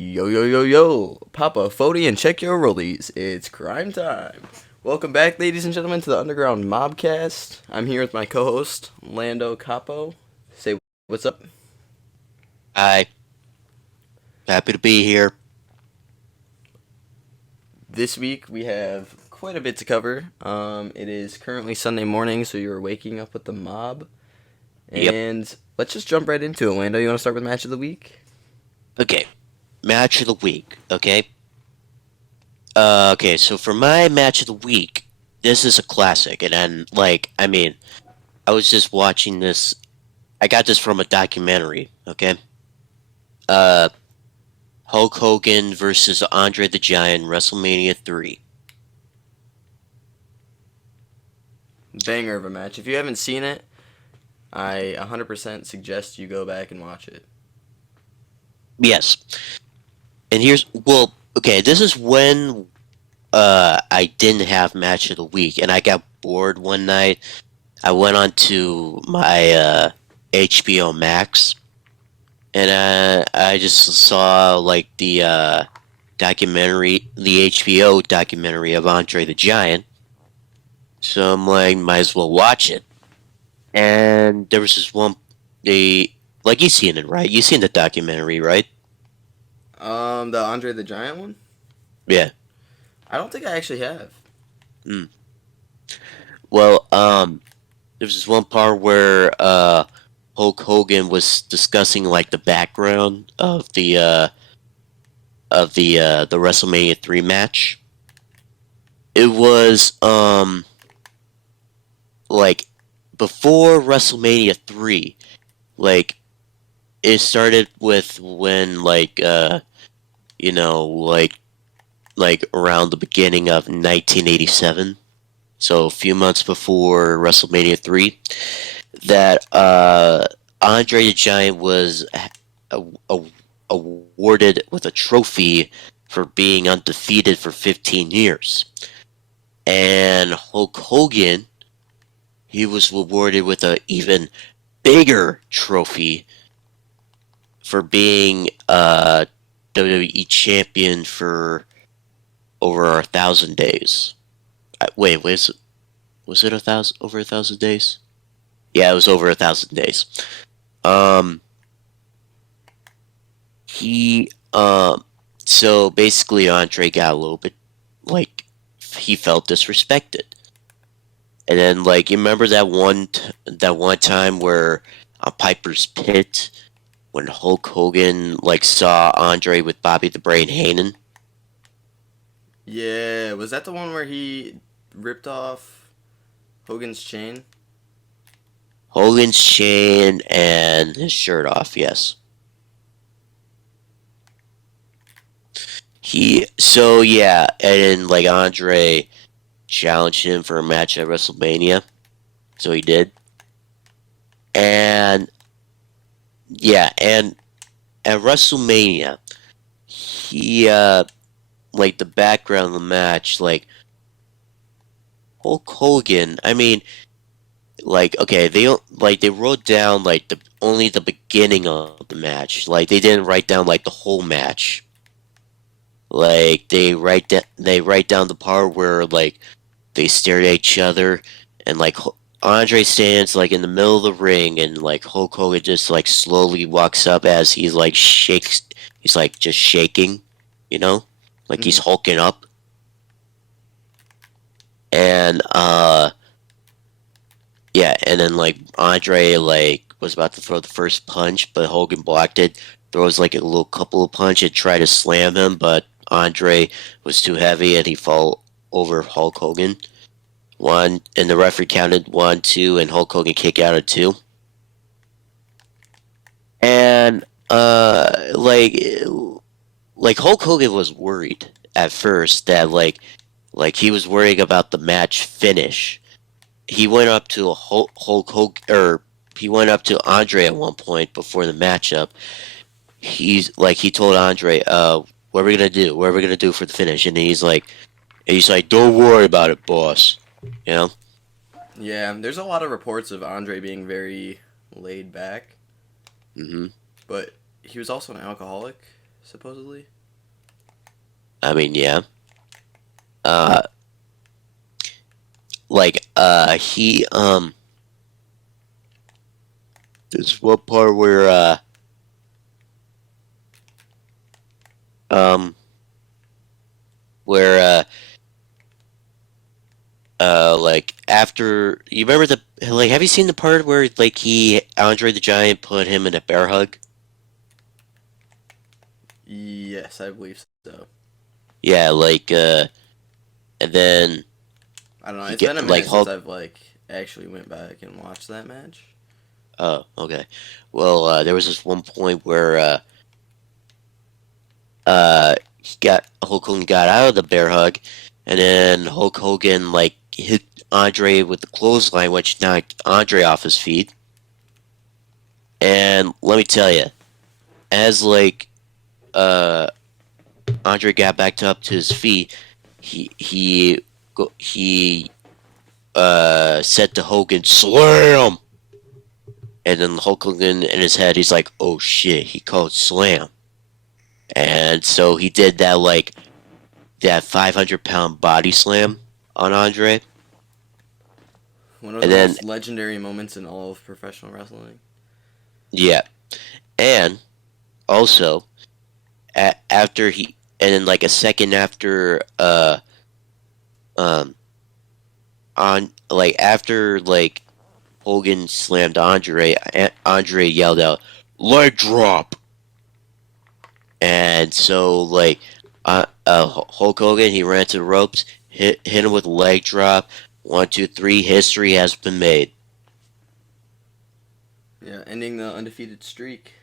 Yo, yo, yo, yo. Pop a 40 and check your rollies. It's crime time. Welcome back, ladies and gentlemen, to the Underground Mobcast. I'm here with my co host, Lando Capo. Say what's up. Hi, happy to be here. This week we have quite a bit to cover. It is currently Sunday morning, so you're waking up with the mob. Yep. And let's just jump right into it, Lando. You want to start with match of the week? Okay, match of the week. Okay. So for my match of the week, this is a classic, and then I was just watching this. I got this from a documentary. Okay. Uh, Hulk Hogan versus Andre the Giant, WrestleMania 3. Banger of a match. If you haven't seen it, I 100% suggest you go back and watch it. Yes, and okay. This is when I didn't have match of the week, and I got bored one night. I went on to my HBO Max, and I just saw like the documentary, the HBO documentary of Andre the Giant. So I'm like, might as well watch it. And there was this one, the like you seen it, right? You seen the documentary, right? The Andre the Giant one? Yeah. I don't think I actually have. Mm. Well, there was this one part where Hulk Hogan was discussing like the background of the WrestleMania 3 match. It was like before WrestleMania 3, like it started with when you know like around the beginning of 1987, so a few months before WrestleMania 3, that Andre the Giant was a, a, awarded with a trophy for being undefeated for 15 years. And Hulk Hogan, he was awarded with an even bigger trophy for being WWE champion for over 1,000 days. Wait, was it over 1,000 days? Yeah, it was over 1,000 days. Um, he so basically Andre got a little bit like he felt disrespected. And then, like, you remember that one time where on Piper's Pit, when Hulk Hogan like saw Andre with Bobby the Brain Heenan? Yeah, was that the one where he ripped off Hogan's chain? Hogan's chain and his shirt off. Yes, yeah, and then like Andre challenged him for a match at WrestleMania, so he did, and yeah, and at WrestleMania, he like the background of the match, like Hulk Hogan. I mean, like okay, they wrote down like the only the beginning of the match. Like they didn't write down like the whole match. Like they write down the part where like they stare at each other, and like Andre stands like in the middle of the ring, and like Hulk Hogan just like slowly walks up as he's like shakes. He's like just shaking, you know, like he's Mm-hmm. hulking up, and yeah, and then like Andre like was about to throw the first punch, but Hogan blocked it. Throws like a little couple of punch and try to slam him, but Andre was too heavy and he fall over Hulk Hogan. One, and the referee counted 1, 2, and Hulk Hogan kick out at 2. And like Hulk Hogan was worried at first that like he was worrying about the match finish. He went up to Hulk Hogan, or he went up to Andre at one point before the matchup. He told Andre, what are we gonna do? What are we gonna do for the finish? And he's like, don't worry about it, boss. You know? Yeah, there's a lot of reports of Andre being very laid back, Hmm. but he was also an alcoholic, supposedly. I mean, yeah. Uh, he, there's one part um, where, like, after, you remember like, have you seen the part where, like, Andre the Giant put him in a bear hug? Yes, I believe so. Yeah, like, and then I don't know. he It's been a get, like, minute since Hulk, I've like actually went back and watched that match. oh, okay. Well, there was this one point where, Hulk Hogan got out of the bear hug, and then Hulk Hogan like hit Andre with the clothesline, which knocked Andre off his feet. And let me tell you, as uh Andre got back up to his feet, he said to Hogan, "Slam!" And then Hulk Hogan in his head, he's like, "Oh shit!" He called slam, and so he did that 500-pound body slam on Andre. One of And the then, most legendary moments in all of professional wrestling. yeah, and also after he, and then like a second after, um, on like after like Hogan slammed Andre, Andre yelled out, "Leg drop!" And so Hulk Hogan, he ran to the ropes, hit him with a leg drop. 1, 2, 3, history has been made. Yeah, ending the undefeated streak.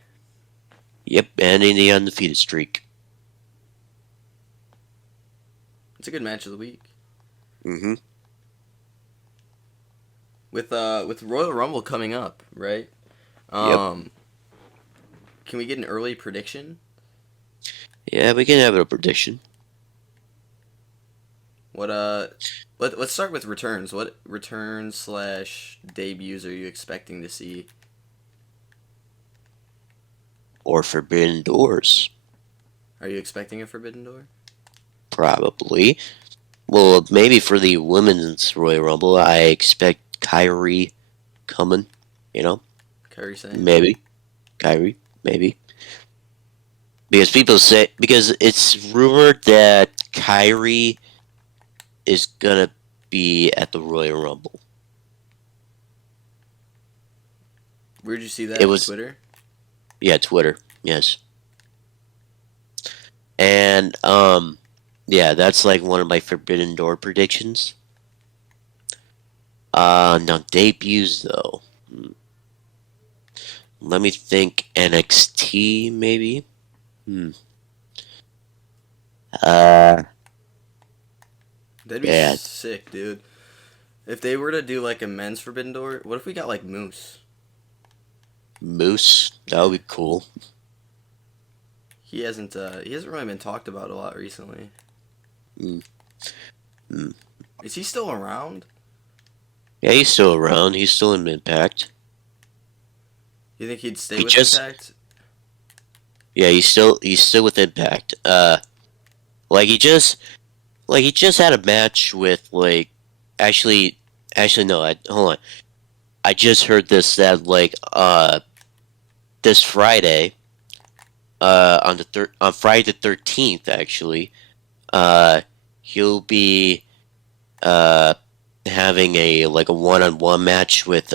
Yep, ending the undefeated streak. It's a good match of the week. Mm-hmm. With Royal Rumble coming up, right? Yep. Can we get an early prediction? Yeah, we can have a prediction. What let's start with returns. What returns slash debuts are you expecting to see? Or Forbidden Doors. Are you expecting a Forbidden Door? Probably. Well, maybe for the women's Royal Rumble, I expect Kyrie coming. You know, Kyrie Sane? maybe Kyrie, maybe because it's rumored that Kyrie is gonna be at the Royal Rumble. Where'd you see that? It was Twitter? Yeah, Twitter, yes, and yeah, that's like one of my Forbidden Door predictions. Now debuts though. Let me think. NXT maybe. Hmm. Uh, That'd be yeah, sick, dude. If they were to do like a men's Forbidden Door, what if we got like Moose? Moose. That would be cool. He hasn't really been talked about a lot recently. Mm. Mm. Is he still around? Yeah, he's still around. He's still in Impact. You think he'd stay He with just Impact? Yeah, he's still with Impact. Like he just had a match with actually no, hold on. I just heard this that this Friday on Friday the 13th actually uh he'll be uh having a one-on-one match with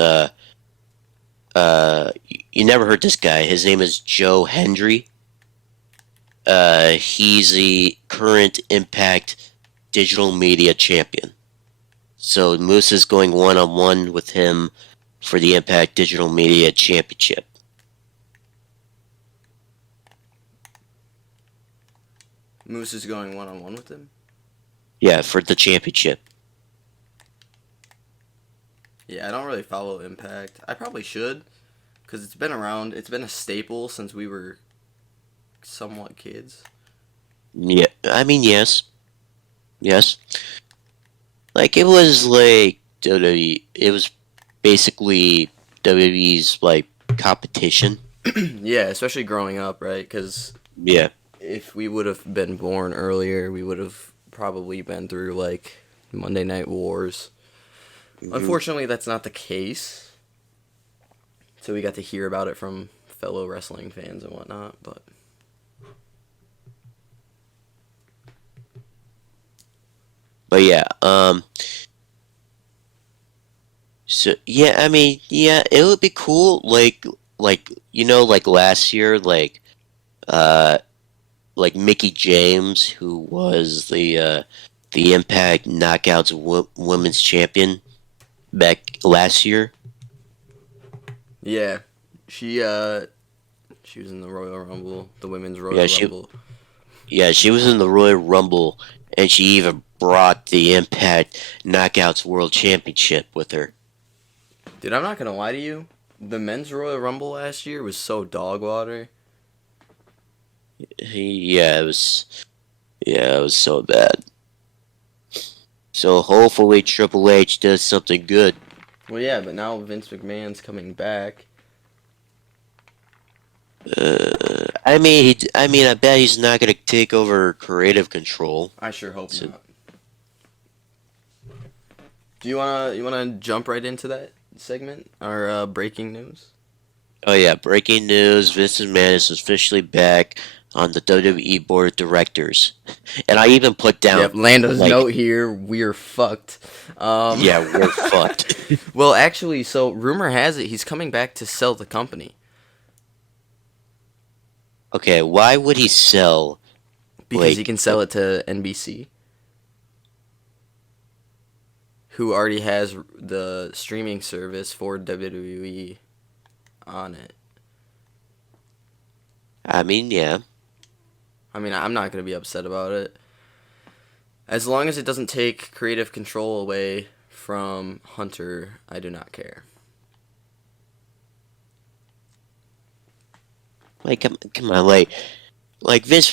you never heard this guy. His name is Joe Hendry. He's the current Impact Digital Media Champion. So Moose is going one-on-one with him for the Impact Digital Media Championship. Moose is going one on one with him. Yeah, for the championship. Yeah, I don't really follow Impact. I probably should, because it's been around. It's been a staple since we were somewhat kids. Yeah, I mean, yes. Yes. Like, it was like WWE, it was basically WWE's, like, competition. Yeah, especially growing up, right? Because Yeah. if we would have been born earlier, we would have probably been through like Monday Night Wars. Mhm. Unfortunately, that's not the case. So we got to hear about it from fellow wrestling fans and whatnot, but But yeah, so yeah, I mean, yeah, it would be cool. Like like last year, uh, like Mickey James, who was the Impact Knockouts Women's Champion back last year. yeah, she she was in the Royal Rumble, the Women's Yeah, Royal she Rumble. yeah she was in the Royal Rumble, and she even brought the Impact Knockouts World Championship with her. Dude, I'm not gonna lie to you. The men's Royal Rumble last year was so dog water. Yeah, it was so bad. So hopefully Triple H does something good. Well, yeah, but now Vince McMahon's coming back. I mean, I bet he's not gonna take over creative control. I sure hope So, not. Do you wanna jump right into that segment? Our breaking news. oh yeah, breaking news: Vince McMahon is officially back on the WWE board of directors, and I even put Yep, down Lando's like, note here. We're fucked. Um, yeah, we're fucked. well, actually, so rumor has it he's coming back to sell the company Okay, why would he sell because he like? can sell it to NBC, who already has the streaming service for WWE on it. I mean, yeah, I mean, I'm not gonna be upset about it as long as it doesn't take creative control away from Hunter. I do not care. like come on, Vince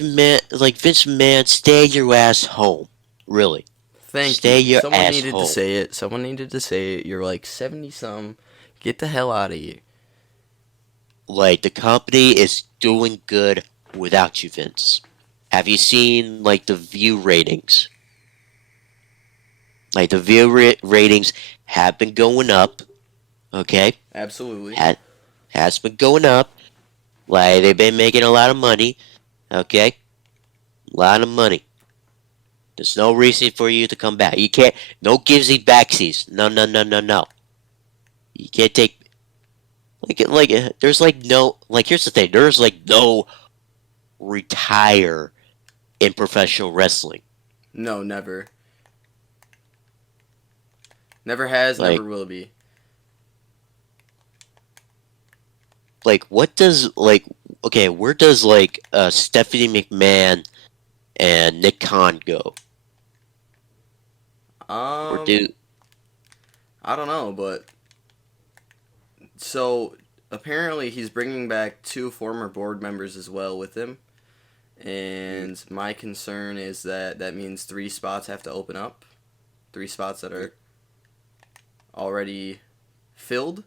McMahon, stay your ass home, really, Thank stay you. your Someone ass needed to home. say it. Someone needed to say it. You're like 70 some. Get the hell out of here. Like the company is doing good without you, Vince. Have you seen like the view ratings? Like the ratings have been going up. Okay, Absolutely. had has been going up. Like they've been making a lot of money. Okay, a lot of money. There's no reason for you to come back. You can't. No givesy backsies. No, no, no, no, no. You can't take there's like no like here's the thing. There's like no retire in professional wrestling. No, never. Never has, never Like will be. what does okay, where does Stephanie McMahon and Nick Khan go? Or do Um, I don't know, but so apparently he's bringing back two former board members as well with him. And my concern is that that means three spots have to open up. Three spots that are already filled.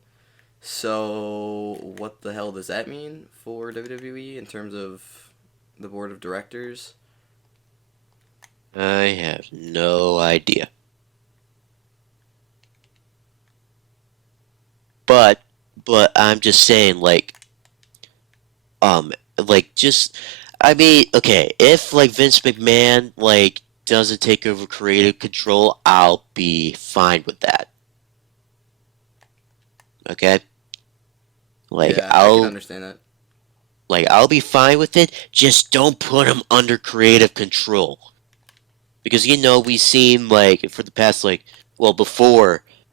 So, what the hell does that mean for WWE in terms of the board of directors? I have no idea. But I'm just saying um just I mean, okay, if like Vince McMahon doesn't take over creative control, I'll be fine with that. Okay? Like Yeah, I can I'll understand that. I'll be fine with it. Just don't put him under creative control. Because we've seen for the past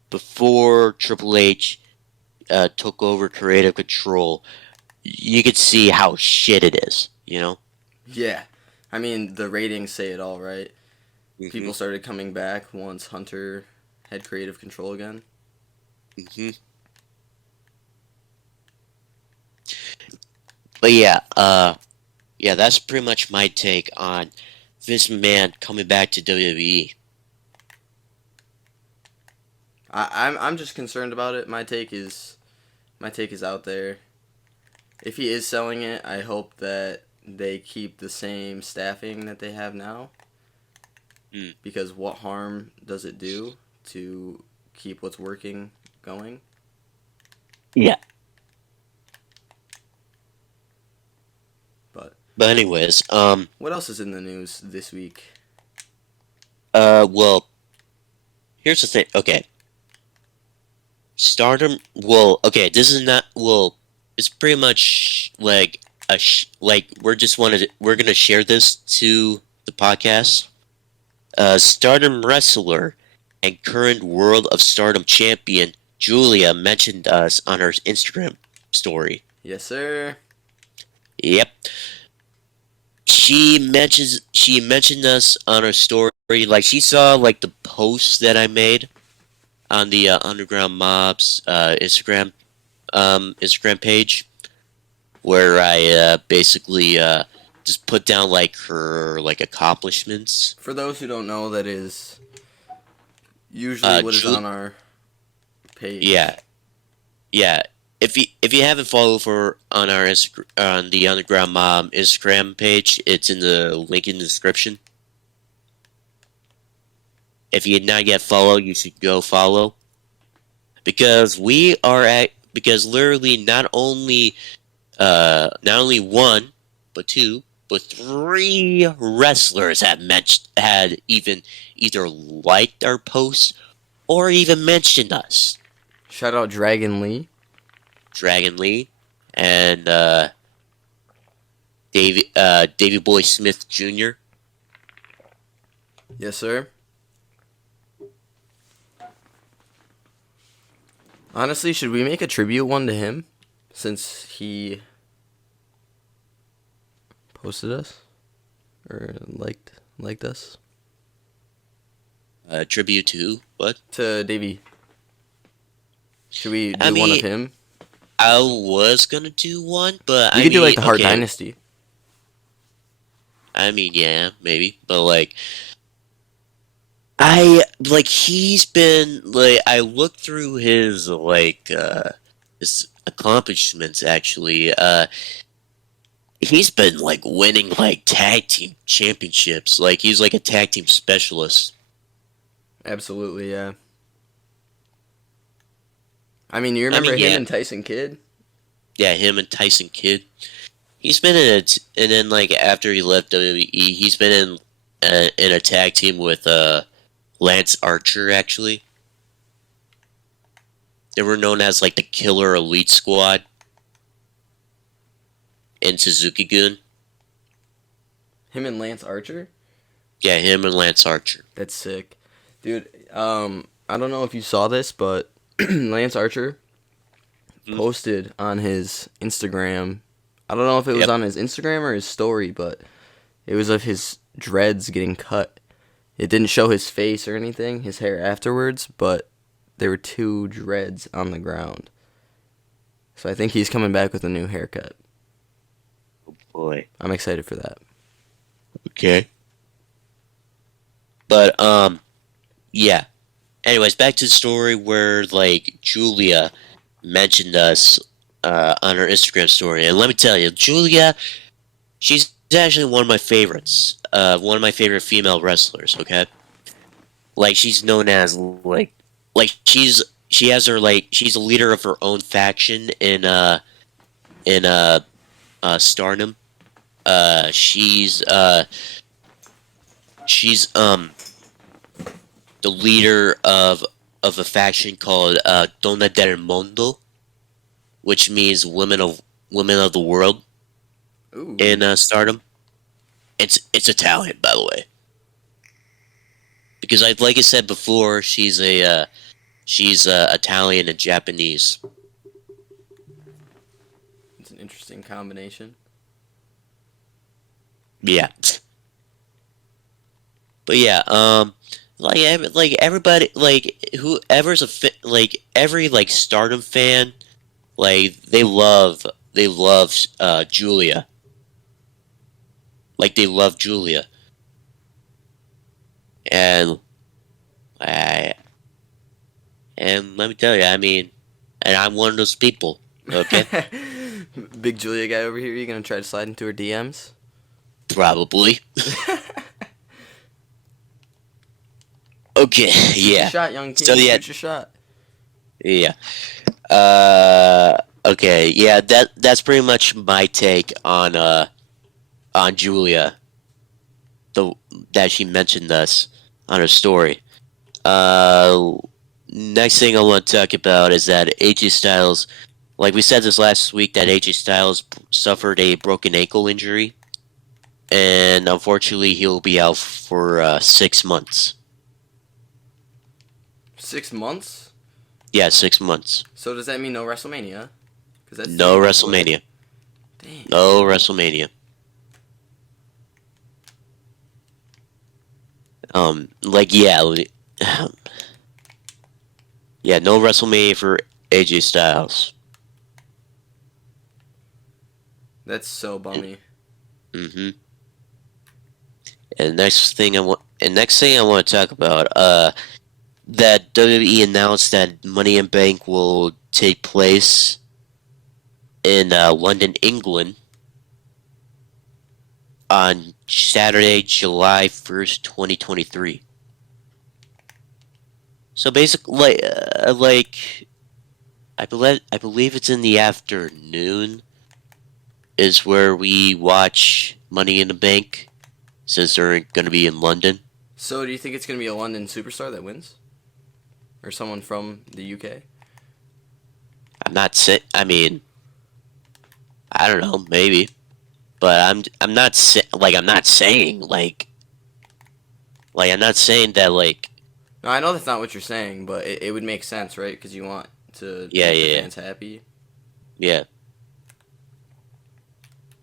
before Triple H took over creative control, you could see how shit it is. Yeah. I mean, the ratings say it all, right? Hmm. People started coming back once Hunter had creative control again. Hmm. But yeah, yeah, that's pretty much my take on Vince McMahon coming back to WWE. I'm just concerned about it. My take is out there. If he is selling it, I hope that they keep the same staffing that they have now. Mm. Because what harm does it do to keep what's working going? Yeah. But anyways, what else is in the news this week? well, here's the thing. Okay, Stardom. Well, okay, this is not. Well, it's pretty much like like we're gonna share this to the podcast. Stardom wrestler and current World of Stardom champion Julia mentioned us on her Instagram story. Yes, sir. Yep. She mentioned us on her story. Like she saw like the post that I made on the Underground Mobs Instagram page, where I basically just put down like her like accomplishments. For those who don't know, that is usually what is Ju- on our yeah, page. yeah. If you haven't followed for on our on the Underground Mob Instagram page, it's in the link in the description. If you did not yet follow, you should go follow, because we are at because literally not only one but two but three wrestlers had even either liked our post or even mentioned us. Shout out Dragon Lee. Dragon Lee and Davy Boy Smith Jr. Yes, sir. Honestly, should we make a tribute one to him? Since he posted us? Or liked us? Tribute to what? To Davey. Should we I do one of mean, him? I was gonna do one, but You I could do like mean, the Heart okay. Dynasty. I mean, yeah, maybe, but like, I like he's been like I looked through his accomplishments actually. He's been like winning like tag team championships. Like he's like a tag team specialist. Absolutely, yeah. I mean, you I remember mean, him yeah, and Tyson Kidd? yeah, him and Tyson Kidd. He's been in it, and then like after he left WWE, he's been in a tag team with Lance Archer actually. They were known as like the Killer Elite Squad in Suzuki-gun. Him and Lance Archer? Yeah, him and Lance Archer. That's sick. Dude, I don't know if you saw this, but Lance Archer Hmm? posted on his Instagram. I don't know if it was Yep. on his Instagram or his story, but it was of his dreads getting cut. It didn't show his face or anything, his hair afterwards, but there were two dreads on the ground. So I think he's coming back with a new haircut. Boy. I'm excited for that. Okay. But yeah. Anyways, back to the story where like Julia mentioned us on her Instagram story, and let me tell you, Julia, she's actually one of my favorites. One of my favorite female wrestlers. Okay. Like she's known as like she has her like she's a leader of her own faction in Stardom. Uh, she's uh she's the leader of a faction called Donna del Mondo, which means women of the world Ooh. in Stardom. It's Italian, by the way, because like I said before, she's Italian and Japanese. It's an interesting combination. Yeah, but yeah, like everybody, like whoever's like every like Stardom fan, like they love Julia, like they love Julia, and I and let me tell you, I mean, and I'm one of those people. Okay, Big Julia guy over here, you gonna try to slide into her DMs? Probably. Okay, Shoot your yeah. shot, young So king. yeah, Shoot your shot. yeah. Okay, yeah. That's pretty much my take on Julia. The that she mentioned us on her story. Uh, Next thing I want to talk about is that AJ Styles, like we said this last week, that AJ Styles suffered a broken ankle injury, and unfortunately he'll be out for 6 months. 6 months. Yeah, 6 months. So does that mean no WrestleMania? Because that's No 3 months away. WrestleMania. Dang. No WrestleMania. Like yeah, no WrestleMania for AJ Styles. That's so bummy. Mm-hmm. Next thing I want to talk about, that WWE announced that Money in Bank will take place in London, England, on Saturday, July 1st, 2023. So basically, I believe it's in the afternoon is where we watch Money in the Bank, since they're going to be in London. So do you think it's gonna be a London superstar that wins, or someone from the UK? I'm not saying. I mean, I don't know, maybe, but I'm not I'm not saying I'm not saying that No, I know that's not what you're saying, but it would make sense, right? Because you want to yeah, make the yeah, fans happy. yeah.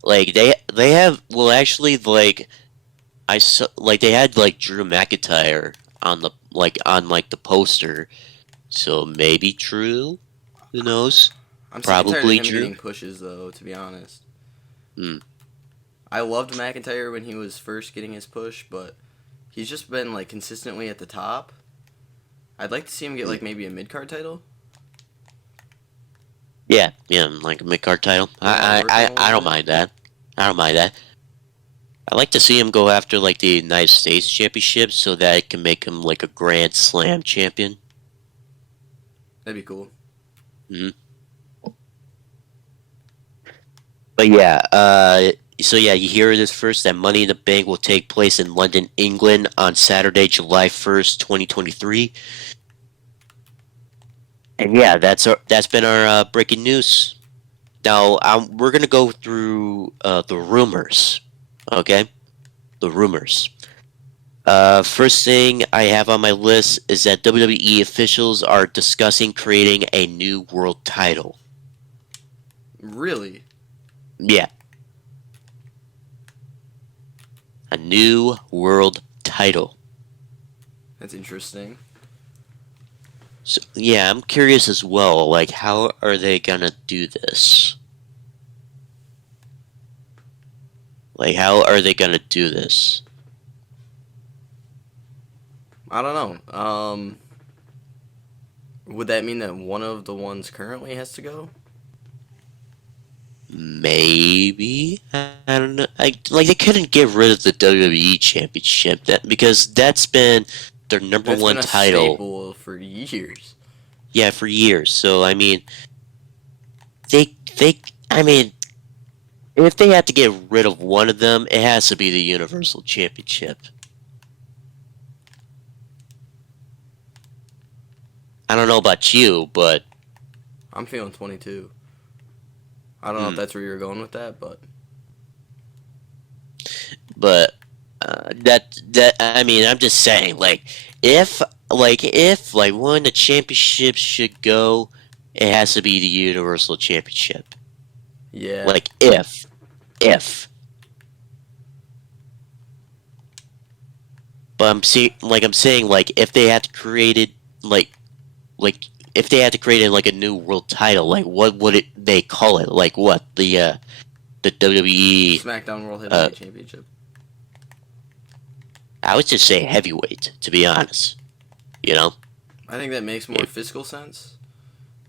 Like they have, well, actually, I saw, they had Drew McIntyre on the poster, so maybe Drew. Who knows? I'm sick and tired of Probably him Drew. getting pushes, though. To be honest, Hmm. I loved McIntyre when he was first getting his push, but he's just been like consistently at the top. I'd like to see him get Hmm. like maybe a mid card title. Yeah, yeah, like a mid-card title. Work him a I little don't bit. mind that. I don't mind that. I like to see him go after the United States Championship so that it can make him like a Grand Slam champion. That'd be cool. Hmm. But yeah, so yeah, you hear this first, that Money in the Bank will take place in London, England on Saturday, July 1st, 2023. And yeah, that's been our breaking news. Now, we're gonna go through the rumors. Okay, the rumors. First thing I have on my list is that WWE officials are discussing creating a new world title. Really? Yeah, a new world title. That's interesting. So, yeah, I'm curious as well. Like, how are they gonna do this? Like, how are they gonna do this? I don't know. Would that mean that one of the ones currently has to go? Maybe, I don't know. They couldn't get rid of the WWE Championship because that's been their number That's one been a title. staple for years. Yeah, for years. So I mean, I mean, if they have to get rid of one of them, it has to be the Universal Championship. I don't know about you, but I'm feeling 22. I don't know if hmm, that's where you're going with that, but but that I mean, I'm just saying, if if one of the championships should go, it has to be the Universal Championship. yeah. Like if, but I'm saying if they had to create it like if they had to create a new world title, what would they call it? Like what the WWE? SmackDown World Uh, Heavyweight Championship. I would just say heavyweight, to be honest. You know? I think that makes more It- fiscal sense,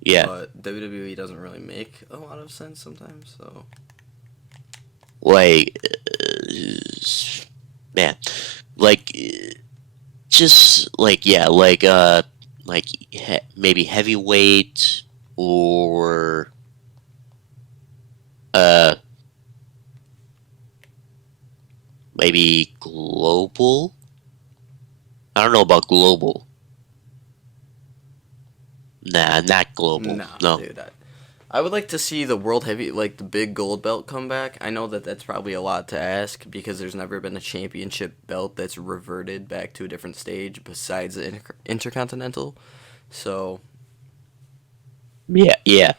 yeah. but WWE doesn't really make a lot of sense sometimes, so. Like, man, like just like yeah, like maybe heavyweight or uh maybe global. I don't know about global. Nah, not global. Nah, No. dude. I would like to see the world heavy, like the big gold belt, come back. I know that that's probably a lot to ask because there's never been a championship belt that's reverted back to a different stage besides the intercontinental. So, Yeah, yeah.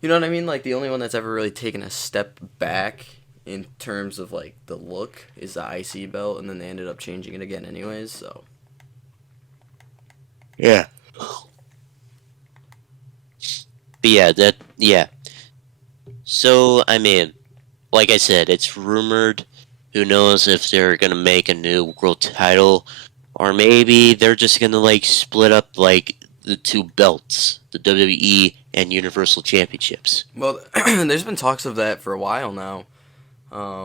you know what I mean? Like the only one that's ever really taken a step back in terms of like the look is the IC belt, and then they ended up changing it again anyways. So, Yeah. But yeah. So, I mean, like I said, it's rumored. Who knows if they're gonna make a new world title, or maybe they're just gonna like split up like the two belts, the WWE and Universal Championships. well, there's been talks of that for a while now.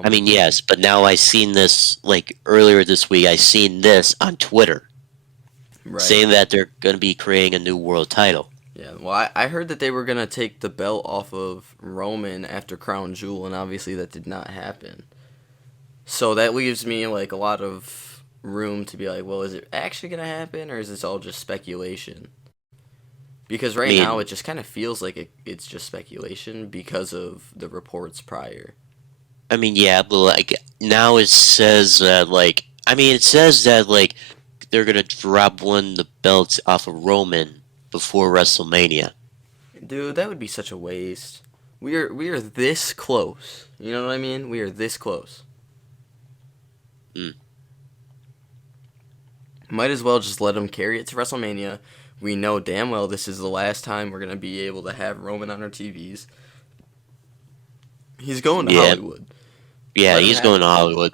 I Um, mean, yes, but now I seen this like earlier this week. I seen this on Twitter right. saying that they're gonna be creating a new world title. Yeah, well, I heard that they were gonna take the belt off of Roman after Crown Jewel, and obviously that did not happen. So that leaves me like a lot of room to be like, well, is it actually gonna happen, or is this all just speculation? Because I right now mean, it just kind of feels like it's just speculation because of the reports prior. yeah, but like now it says that like it says that like they're gonna drop one of the belts off of Roman before WrestleMania. Dude, that would be such a waste. We are this close. You know what I mean? We are this close. Mm. Might as well just let them carry it to WrestleMania. We know damn well this is the last time we're gonna be able to have Roman on our TVs. He's going to Yeah, Hollywood. yeah, Let him he's have going it. to Hollywood.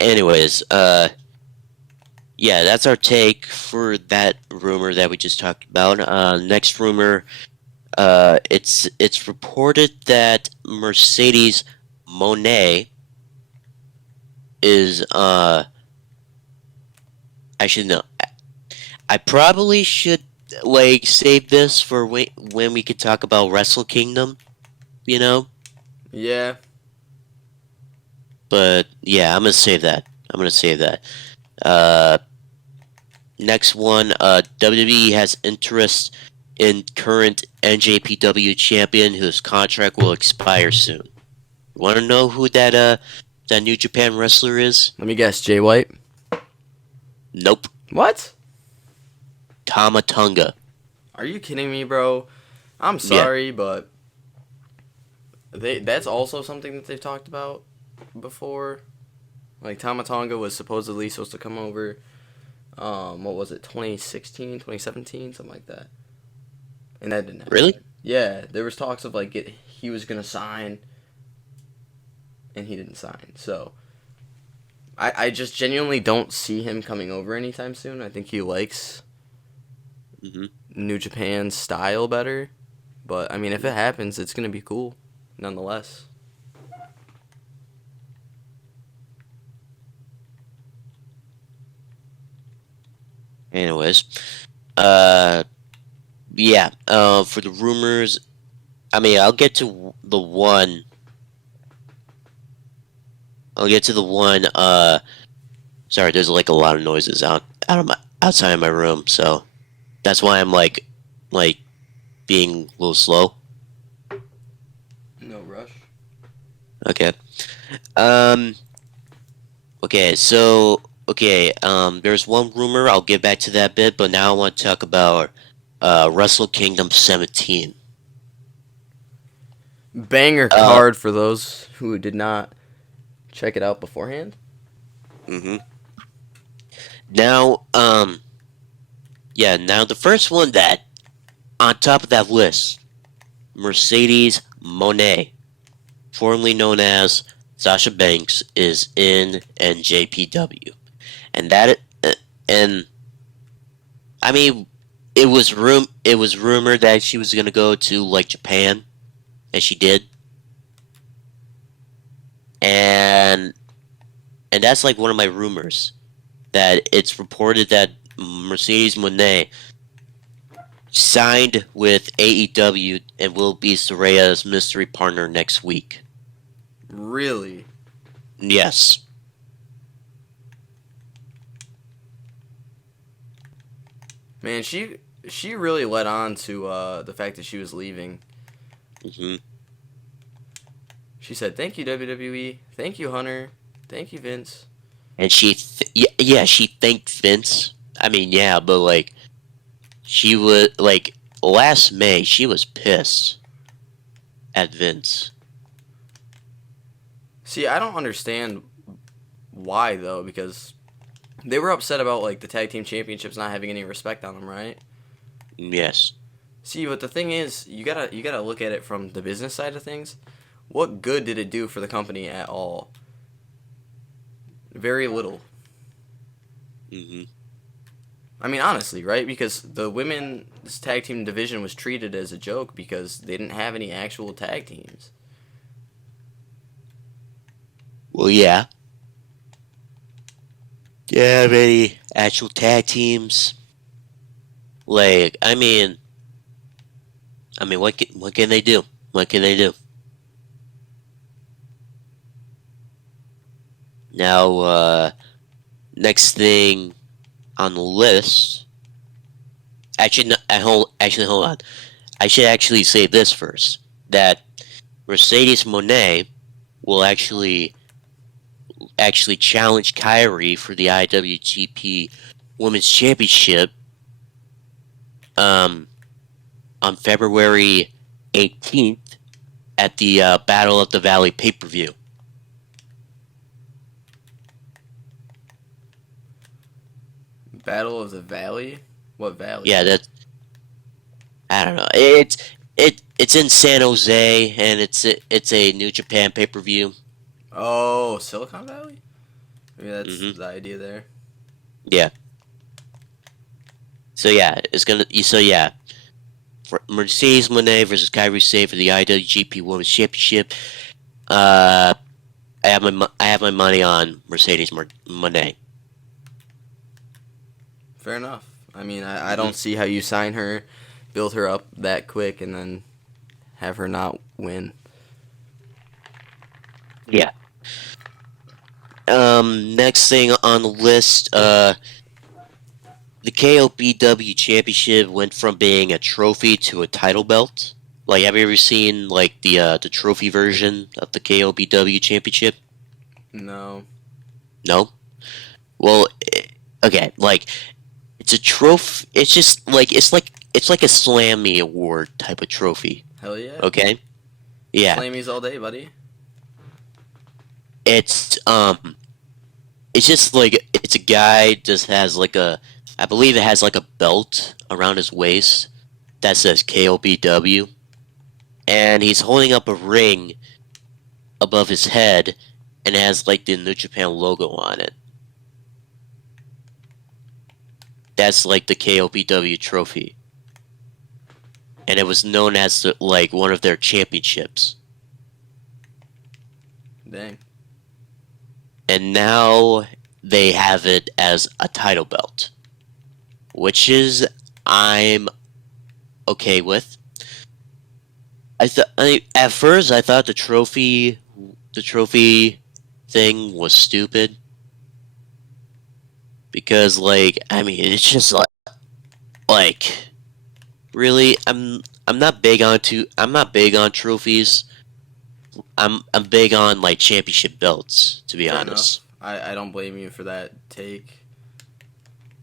Anyways, yeah, that's our take for that rumor that we just talked about. Next rumor, it's reported that Mercedes Monet is actually no, I probably should like save this for when we could talk about Wrestle Kingdom, you know. Yeah. But yeah, I'm gonna save that. I'm gonna save that. Uh, Next one, WWE has interest in current NJPW champion whose contract will expire soon. Want to know who that New Japan wrestler is? Let me guess, Jay White. Nope, What? Tama Tonga. Are you kidding me, bro? I'm Yeah, sorry, but that's also something that they've talked about before. Like Tamatonga was supposedly supposed to come over. What was it? 2016, 2017, something like that. And that didn't really? happen. Yeah, there was talks of like he was gonna sign, and he didn't sign. So I just genuinely don't see him coming over anytime soon. I think he likes Hmm. New Japan's style better. But I mean, if it happens, it's gonna be cool, nonetheless. Anyways, uh, yeah. For the rumors, I'll get to the one. I'll get to the one. Sorry, there's like a lot of noises out of my outside of my room, so that's why I'm like being a little slow. No rush. Okay. Um. Okay. So. Okay. There's one rumor. I'll get back to that bit, but now I want to talk about Wrestle Kingdom 17. Banger Uh. card for those who did not check it out beforehand. Hmm. Now. Yeah. Now the first one that on top of that list, Mercedes Monet, formerly known as Sasha Banks, is in NJPW, and and I mean, it was rumored that she was gonna go to like Japan, and she did. and that's like one of my rumors that it's reported that Mercedes Moné signed with AEW and will be Soraya's mystery partner next week. Really? Yes. Man, she really led on to the fact that she was leaving. Hmm. She said, "Thank you WWE, thank you Hunter, thank you Vince." And yeah, she thanked Vince. I mean, yeah, but like, she was like last May, she was pissed at Vince. See, I don't understand why though, because they were upset about like the tag team championships not having any respect on them, right? Yes. See, but the thing is, you gotta look at it from the business side of things. What good did it do for the company at all? Very little. Hmm. I mean, honestly, right? Because the women's tag team division was treated as a joke because they didn't have any actual tag teams. Well, yeah. Do you have any actual tag teams? Like, what can they do? What can they do? Now, next thing on the list. Actually, no, hold on. I should actually say this first. That Mercedes Monet will actually challenge Kyrie for the IWGP Women's Championship um, on February 18th at the Battle of the Valley pay-per-view. Battle of the Valley? What valley? Yeah, that I don't know. It's in San Jose and it's a New Japan pay-per-view. Oh, Silicon Valley? Maybe that's Hmm. the idea there. Yeah. So yeah, Mercedes Moné versus Kairi Sane for the IWGP Women's Championship. Uh, I have my money on Moné. Fair enough. I mean, I Hmm. don't see how you sign her, build her up that quick, and then have her not win. Yeah. Next thing on the list, the KOPW Championship went from being a trophy to a title belt. Like, have you ever seen like the trophy version of the KOPW Championship? No. No. Well, okay, like it's a trophy. It's just like it's like a Slammy Award type of trophy. Hell yeah. Okay. Yeah. Slammies all day, buddy. It's it's just like it's a guy just has like a I believe it has like a belt around his waist that says KOPW, and he's holding up a ring above his head and it has like the New Japan logo on it. That's like the KOPW trophy, and it was known as like one of their championships. Dang. And now they have it as a title belt, which is I'm okay with. At first I thought the trophy thing was stupid because it's just like really I'm not big on trophies. I'm big on like championship belts, to be Fair honest. enough. I don't blame you for that take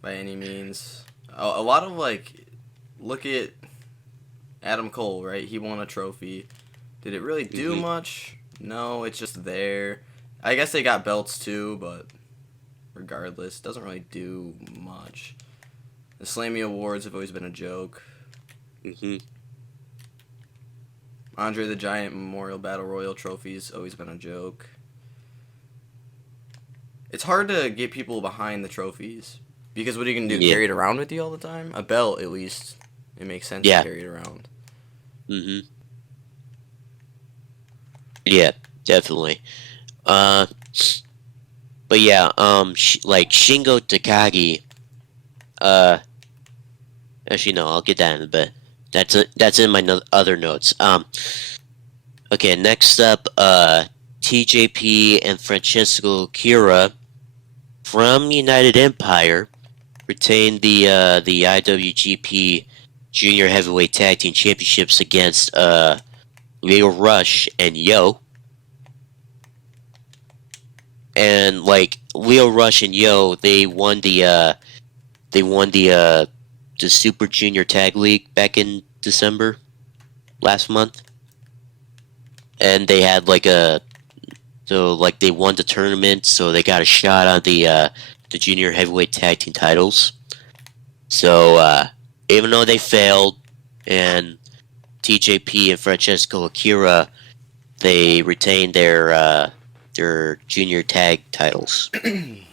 by any means. A lot of like, look at Adam Cole, right? He won a trophy. Did it really do Hmm. much? No, it's just there. I guess they got belts too, but regardless, doesn't really do much. The Slammy Awards have always been a joke. Hmm. Andre the Giant Memorial Battle Royal trophies always been a joke. It's hard to get people behind the trophies because what are you gonna do? Yeah. Carry it around with you all the time? A belt, at least, it makes sense to Yeah. carry it around. Hmm. Yeah, definitely. Uh, but yeah, like Shingo Takagi. Uh, Actually, no, I'll get that in a bit. That's in my other notes. Okay, next up, TJP and Francesco Kira from United Empire retained the IWGP Junior Heavyweight Tag Team Championships against Leo Rush and Yo. And like Leo Rush and Yo, they won the Super Junior Tag League back in December last month, and they had like they won the tournament, so they got a shot on the Junior Heavyweight Tag Team titles. So even though they failed, and TJP and Francesco Akira, they retained their junior tag titles. And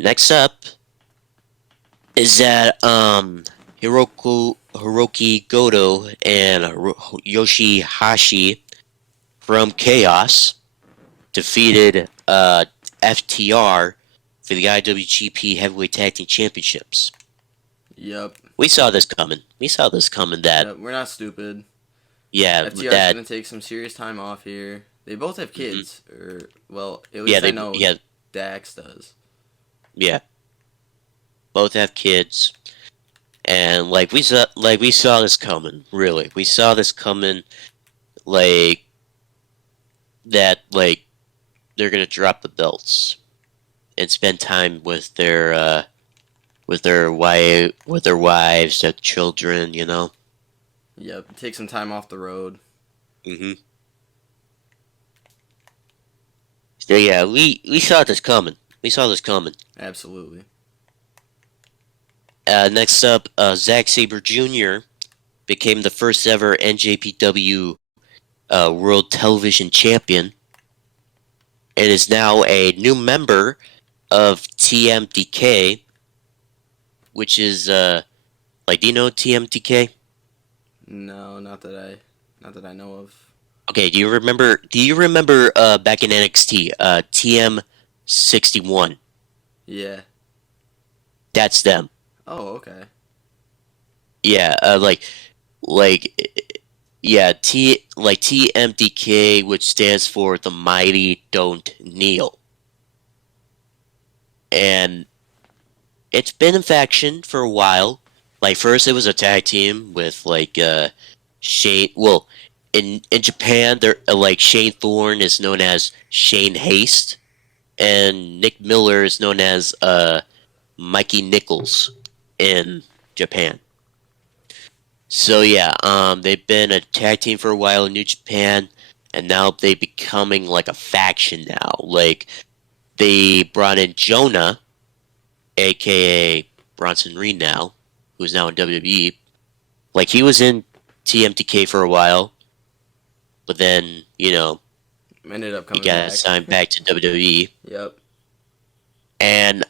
next up is that Hiroki Goto and Yoshihashi from Chaos defeated FTR for the IWGP Heavyweight Tag Team Championships. Yep. We saw this coming. That Yep, we're not stupid. yeah, FTR's gonna take some serious time off here. They both have kids, or well, at least I know Dax does. Yeah, both have kids, and like we saw this coming. Really, we saw this coming. Like that, like they're gonna drop the belts and spend time with their wives, their children. You know. Yep, take some time off the road. So yeah, we saw this coming. Absolutely. Next up, Zack Sabre Jr. became the first ever NJPW World Television Champion, and is now a new member of TMDK, which is like, do you know TMDK? No, not that I know of. Okay, do you remember back in NXT, TM61? Yeah. That's them. Oh, okay. Yeah, TMDK, which stands for The Mighty Don't Kneel. And it's been in faction for a while. Like, first it was a tag team with Shane. Well, in Japan, they're Shane Thorne is known as Shane Haste, and Nick Miller is known as Mikey Nichols in Japan. So yeah, they've been a tag team for a while in New Japan, and now they're becoming like a faction now. Like, they brought in Jonah, aka Bronson Reed now, who's now in WWE. Like, he was in TMTK for a while, but then, ended up coming he got back. signed back to WWE. Yep. And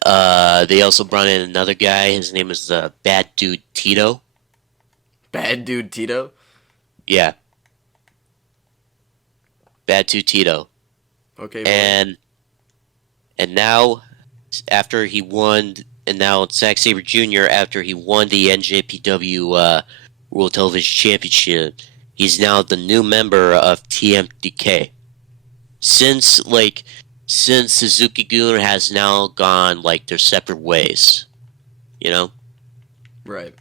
they also brought in another guy. His name is Bad Dude Tito. Bad Dude Tito? Yeah. Bad Dude Tito. Okay. And now, after he won, and now Zack Sabre Jr., after he won the NJPW World Television Championship, he's now the new member of TMDK. Since Suzuki-gun has now gone their separate ways, Right.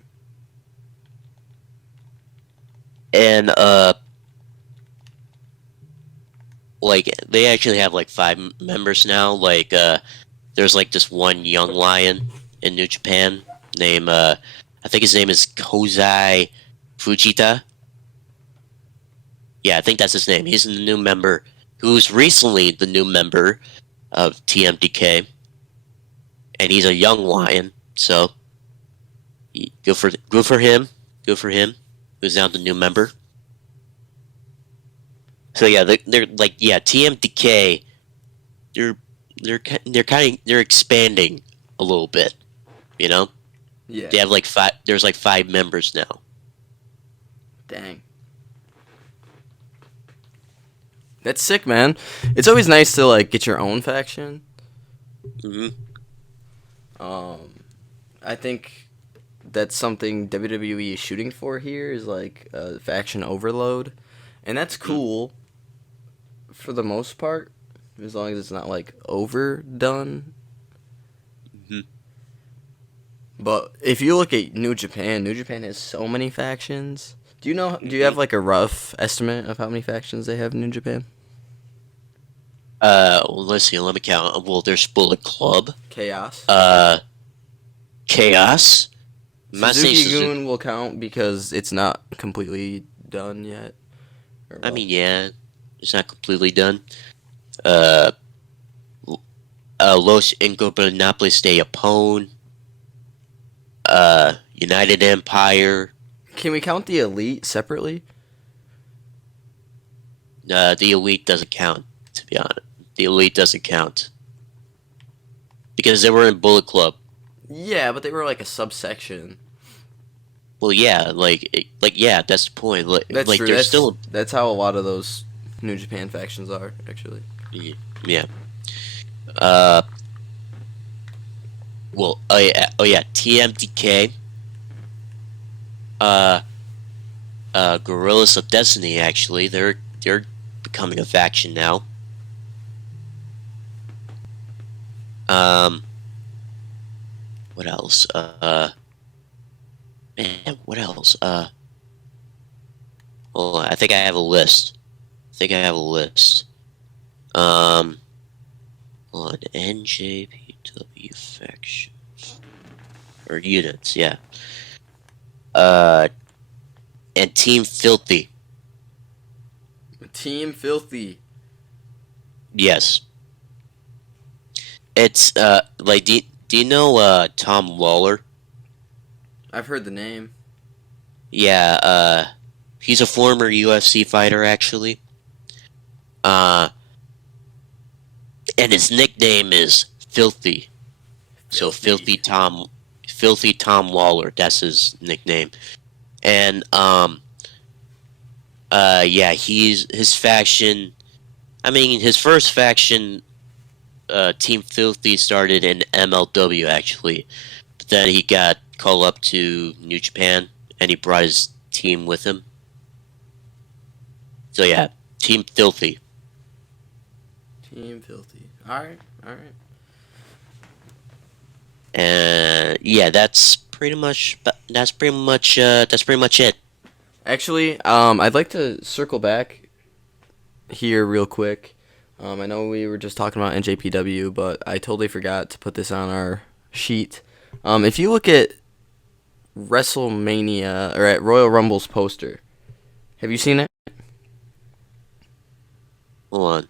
And they actually have 5 members now. There's this one young lion in New Japan named I think his name is Kozai Fujita. Yeah, I think that's his name. He's the new member, who's recently the new member of TMDK, and he's a young lion. So good for him. Good for him. Who's now the new member. So yeah, they're TMDK. They're expanding a little bit. Yeah. They have 5. There's 5 members now. Dang. That's sick, man. It's always nice to like get your own faction. Hmm. I think that's something WWE is shooting for here is like faction overload, and that's cool for the most part, as long as it's not like overdone. Hmm. But if you look at New Japan has so many factions. Do you know? Do you Hmm. have like a rough estimate of how many factions they have in New Japan? Well, let's see. Let me count. Well, there's Bullet Club. Chaos. Uh, Chaos. I'm not saying Suzuki. Suzuki-gun will count because it's not completely done yet. Or I well, mean, yeah, it's not completely done. Uh, Los Ingobernables de Japón. United Empire. can we count the Elite separately? The Elite doesn't count. To be honest, the Elite doesn't count because they were in Bullet Club. Yeah, but they were like a subsection. Well, yeah, yeah, that's the point. That's Like true. there's still, That's how a lot of those New Japan factions are actually. yeah. Uh, oh yeah, TMDK. Uh, Gorillas of Destiny. Actually, they're becoming a faction now. Um, what else? Man, what else? Hold on, I think I have a list. I think I have a list. Um, on NJPW faction or units, yeah. Uh, and Team Filthy. Team Filthy. Yes, it's like do you know Tom Lawler? I've heard the name. Yeah, he's a former UFC fighter actually. Uh, and his nickname is Filthy. So Filthy Tom Lawler. That's his nickname. And yeah, his faction. I mean, his first faction, Team Filthy, started in MLW actually. But then he got called up to New Japan, and he brought his team with him. So yeah, Team Filthy. Team Filthy. All right. All right. And yeah, that's pretty much it. Actually, I'd like to circle back here real quick. I know we were just talking about NJPW, but I totally forgot to put this on our sheet. If you look at WrestleMania or at Royal Rumble's poster, have you seen it? Hold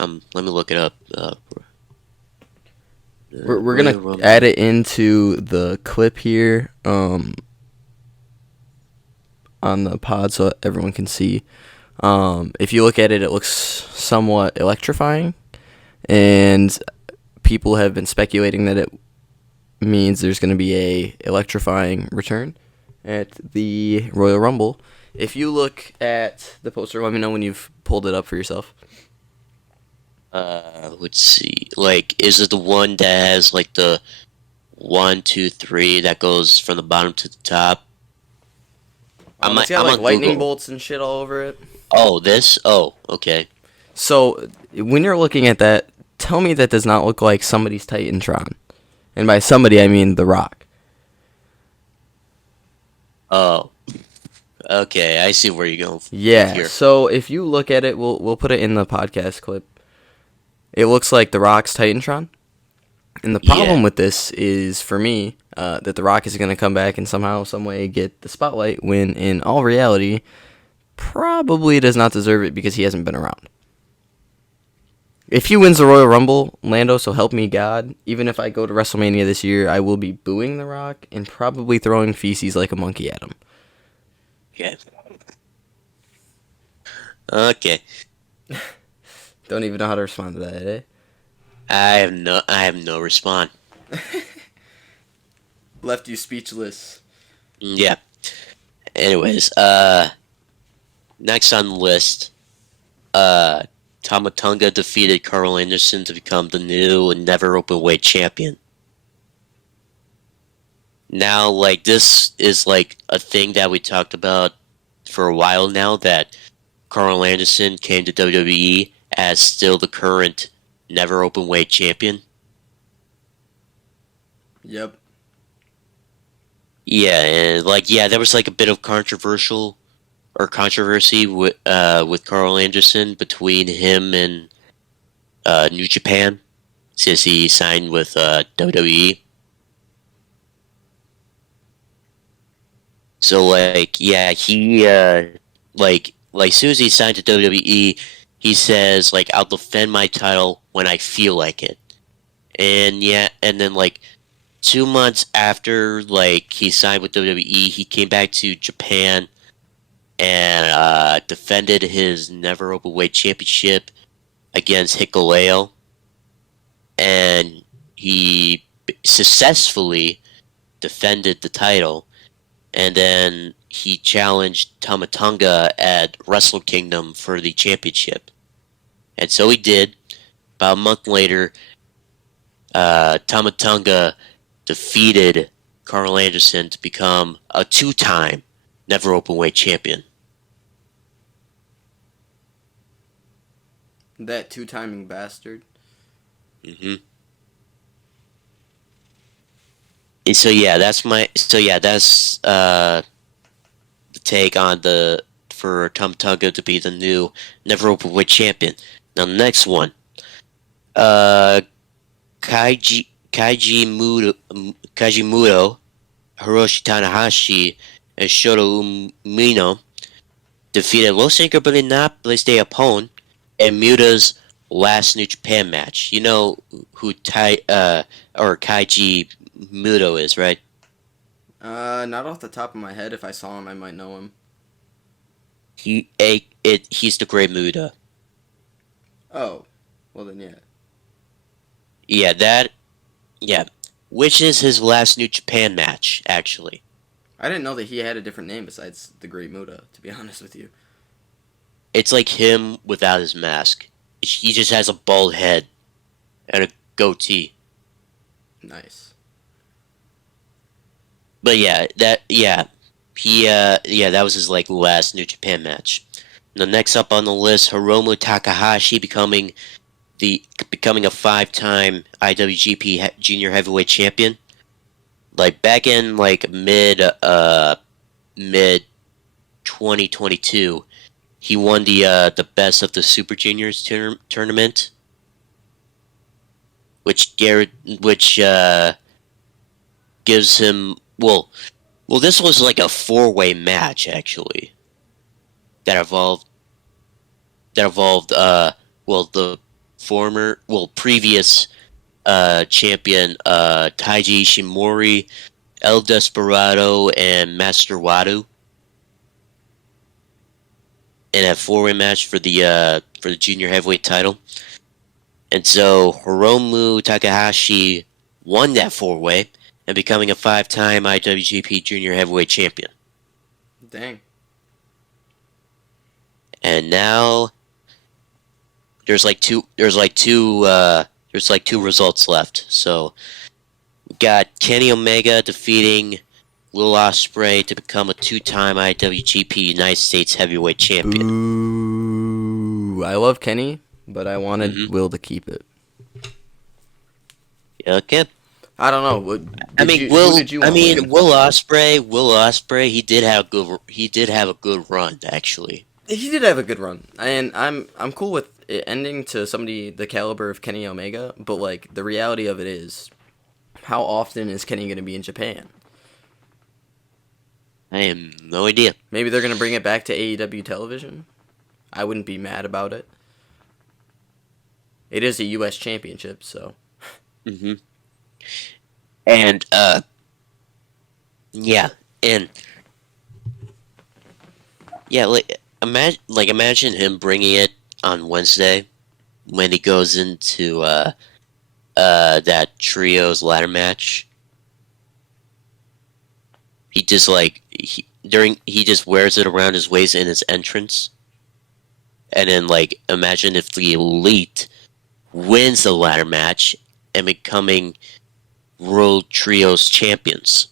on. Let me look it up. We're gonna add it into the clip here on the pod so everyone can see. If you look at it, it looks somewhat electrifying, and people have been speculating that it means there's going to be a electrifying return at the Royal Rumble. If you look at the poster, let me know when you've pulled it up for yourself. Let's see. Like, is it the one that has like the 1, 2, 3 that goes from the bottom to the top? It's got I'm like on lightning Google. bolts and shit all over it. Oh, this? Oh, okay. So when you're looking at that, tell me that does not look like somebody's Titantron. And by somebody, I mean The Rock. Oh, okay. I see where you're going Yeah. here. So if you look at it, we'll put it in the podcast clip. It looks like The Rock's Titantron. And the Yeah. problem with this is, for me, that The Rock is going to come back and somehow, some way get the spotlight when, in all reality, probably does not deserve it because he hasn't been around. If he wins the Royal Rumble, Lando, so help me God, even if I go to WrestleMania this year, I will be booing The Rock and probably throwing feces like a monkey at him. Okay. Okay. Don't even know how to respond to that, eh? I have no response. Left you speechless. Yeah. Anyways, next on the list, Tama Tonga defeated Carl Anderson to become the new and never openweight champion. Now, like, this is like a thing that we talked about for a while now, that Carl Anderson came to WWE as still the current never openweight champion. Yep. Yeah, and like, yeah, there was like a bit of controversy with Carl Anderson between him and New Japan, since he signed with WWE. So like, yeah, he like soon as he signed to WWE, he says like, I'll defend my title when I feel like it. And yeah, and then like 2 months after like he signed with WWE, he came back to Japan and defended his never openweight championship against Hikuleo, and he successfully defended the title. And then he challenged Tama Tonga at Wrestle Kingdom for the championship, and so he did. About a month later, Tama Tonga defeated Carl Anderson to become a two-time never openweight champion. That two-timing bastard. hmm And so yeah, that's the take on the for Tama Tonga to be the new never openweight champion. Now the next one, uh, Kaiji Muto, Hiroshi Tanahashi, and Shota Umino defeated Los Ingobernables de Japón in Muta's last New Japan match. You know who Kaiji Muto is, right? Not off the top of my head. If I saw him, I might know him. He's the Great Muta. Oh, well then, yeah. Yeah, which is his last New Japan match, actually. I didn't know that he had a different name besides the Great Muta, to be honest with you. It's like him without his mask. He just has a bald head and a goatee. Nice. But that was his like last New Japan match. The next up on the list, Hiromu Takahashi becoming a 5-time IWGP Junior Heavyweight Champion. Like back in like mid 2022, he won the Best of the Super Juniors tournament, which gives him this was like a 4-way match actually that involved the previous champion Taiji Ishimori, El Desperado, and Master Wado in a 4-way match for the junior heavyweight title. And so Hiromu Takahashi won that 4-way and becoming a 5-time IWGP Junior Heavyweight Champion. Dang. And now there's two results left. So we got Kenny Omega defeating Will Ospreay to become a 2-time IWGP United States Heavyweight Champion. Ooh, I love Kenny, but I wanted Will to keep it. Okay. I don't know. Will Ospreay, he did have a good run actually. He did have a good run, and I'm cool with it ending to somebody the caliber of Kenny Omega. But like the reality of it is, how often is Kenny going to be in Japan? I have no idea. Maybe they're going to bring it back to AEW television. I wouldn't be mad about it. It is a U.S. championship, so. And imagine him bringing it on Wednesday when he goes into that trios ladder match. He just wears it around his waist in his entrance, And then, like, imagine if the Elite wins the ladder match and becoming World Trios champions.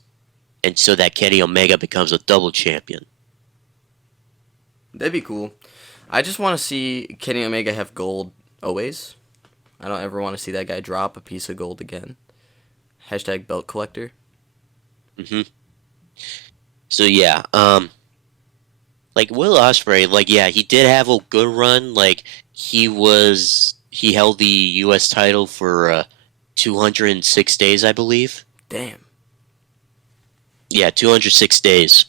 And so that Kenny Omega becomes a double champion. That'd be cool. I just want to see Kenny Omega have gold always. I don't ever want to see that guy drop a piece of gold again. Hashtag belt collector. hmm So yeah, like Will Ospreay, like yeah, he did have a good run. Like he held the U.S. title for 206 days, I believe. Damn. Yeah, 206 days,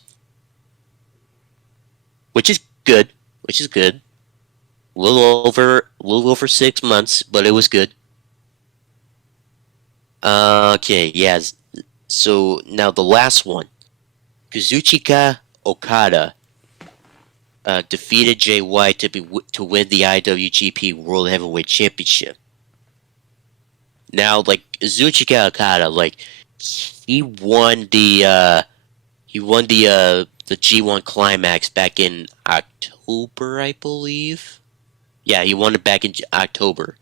which is good. Which is good. A little over 6 months, but it was good. Okay, yes. So now the last one, Kazuchika Okada defeated Jay White to win the IWGP World Heavyweight Championship. Now, like Kazuchika Okada, like he won the G1 Climax back in October, I believe. Yeah, he won it back in October,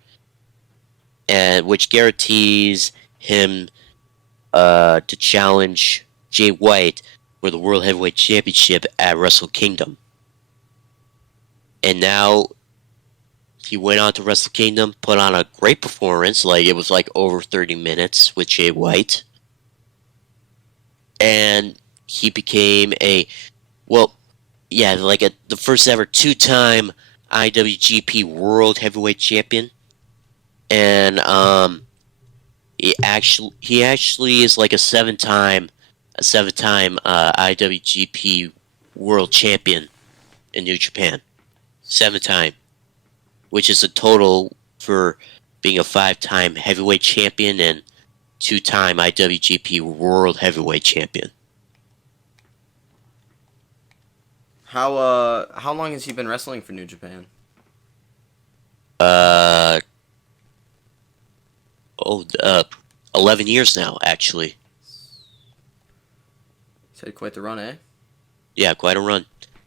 and which guarantees him to challenge Jay White for the World Heavyweight Championship at Wrestle Kingdom. And now he went on to Wrestle Kingdom, put on a great performance, like it was like over 30 minutes with Jay White. And he became the first ever two-time IWGP World Heavyweight Champion. And he actually is like a seven-time IWGP World Champion in New Japan. 7 time, which is a total for being a 5-time heavyweight champion and 2-time IWGP World Heavyweight Champion. How long has he been wrestling for New Japan? Uh, 11 years now, actually. He's had quite the run, eh? Yeah, quite a run.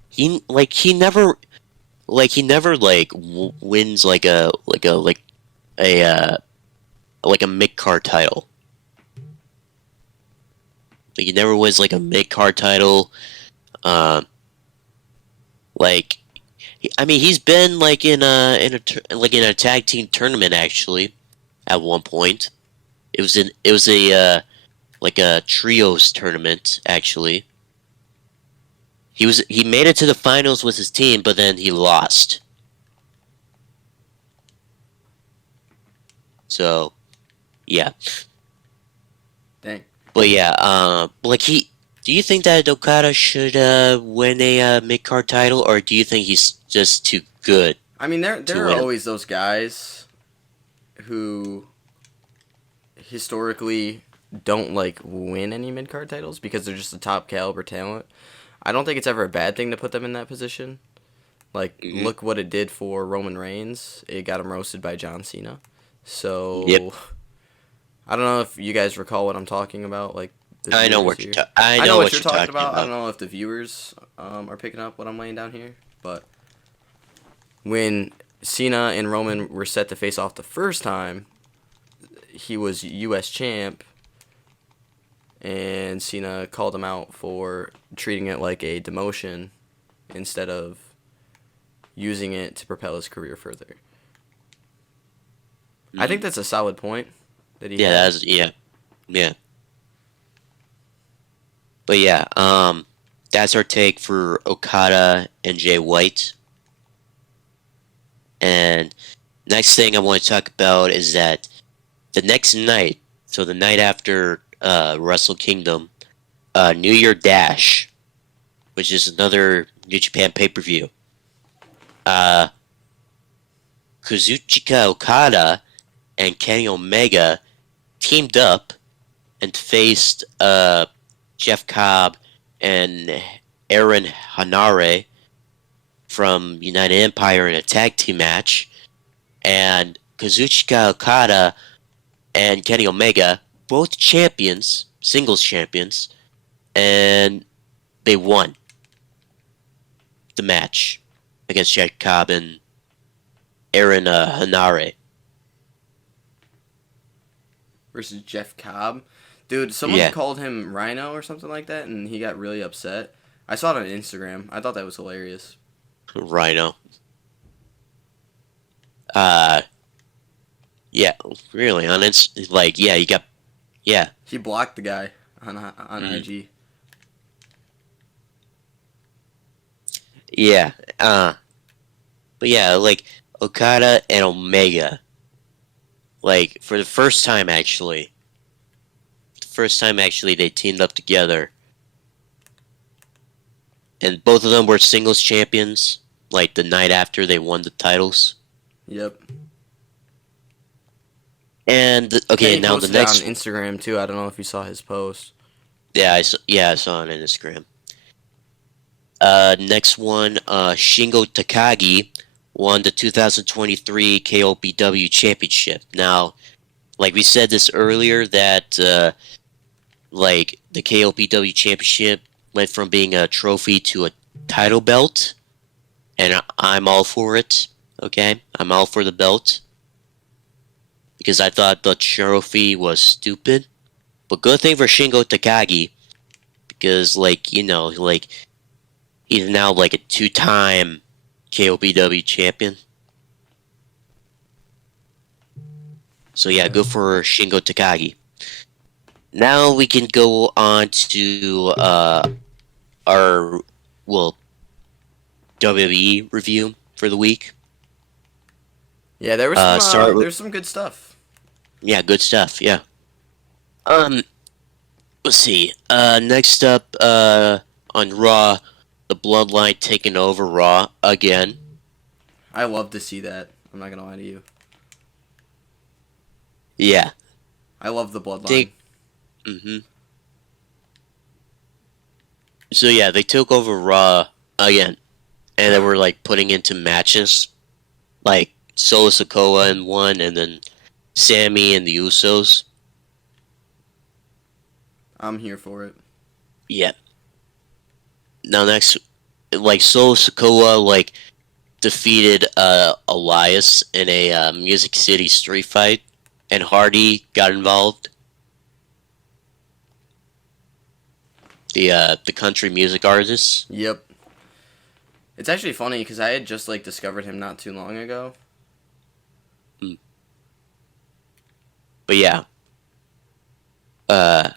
He never wins like a mid card title. Like he never wins like a mid card title. Like, I mean, he's been like in a tag team tournament actually. At one point, it was a like a trios tournament actually. He made it to the finals with his team, but then he lost. So, yeah. Dang. But yeah, do you think that Okada should win a mid card title, or do you think he's just too good? I mean, there are always those guys who historically don't like win any mid card titles because they're just a top caliber talent. I don't think it's ever a bad thing to put them in that position. Like, look what it did for Roman Reigns. It got him roasted by John Cena. So, Yep. I don't know if you guys recall what I'm talking about. Like, I know what I know what you're talking about. I don't know if the viewers are picking up what I'm laying down here. But when Cena and Roman were set to face off the first time, he was U.S. champ. And Cena called him out for treating it like a demotion instead of using it to propel his career further. I think that's a solid point that he had. Yeah. But yeah, that's our take for Okada and Jay White. And next thing I want to talk about is that the next night, so the night after Wrestle Kingdom, New Year Dash, which is another New Japan pay-per-view. Kazuchika Okada and Kenny Omega teamed up and faced Jeff Cobb and Aaron Hanare from United Empire in a tag team match. And Kazuchika Okada and Kenny Omega, both champions, singles champions, and they won the match against Jeff Cobb and Aaron Hanare. Versus Jeff Cobb. Dude, someone Yeah, called him Rhino or something like that, and he got really upset. I saw it on Instagram. I thought that was hilarious. Rhino. Uh, yeah, really, on it's like, yeah, you got, yeah. He blocked the guy on Mhm. IG. Yeah, but yeah, like, Okada and Omega, like, for the first time actually, they teamed up together, and both of them were singles champions, like, the night after they won the titles. Yep. And, okay, Kenny now the posted it on next, Instagram too. I don't know if you saw his post. yeah, I saw it on Instagram. Next one, Shingo Takagi won the 2023 KOPW Championship. Now, like we said this earlier, that like the KOPW Championship went from being a trophy to a title belt, and I'm all for it. Okay, I'm all for the belt because I thought the trophy was stupid. But good thing for Shingo Takagi because, like, like he's now like a two-time KOPW champion. So yeah, Yeah. good for Shingo Takagi. Now we can go on to our well WWE review for the week. Yeah, Start with there's some good stuff. yeah, good stuff. Yeah. Um, let's see. Next up, on Raw, the Bloodline taking over Raw again. I love to see that. I'm not gonna lie to you. Yeah. I love the bloodline. They. hmm So yeah, they took over Raw again, and they were like putting into matches, like Solo Sikoa in one, and then Sammy and the Usos. I'm here for it. Yeah. Now next, like Solo Sikoa, like defeated Elias in a Music City street fight, and Hardy got involved. The country music artist. Yep. It's actually funny because I had just like discovered him not too long ago. Mm. But yeah. Uh.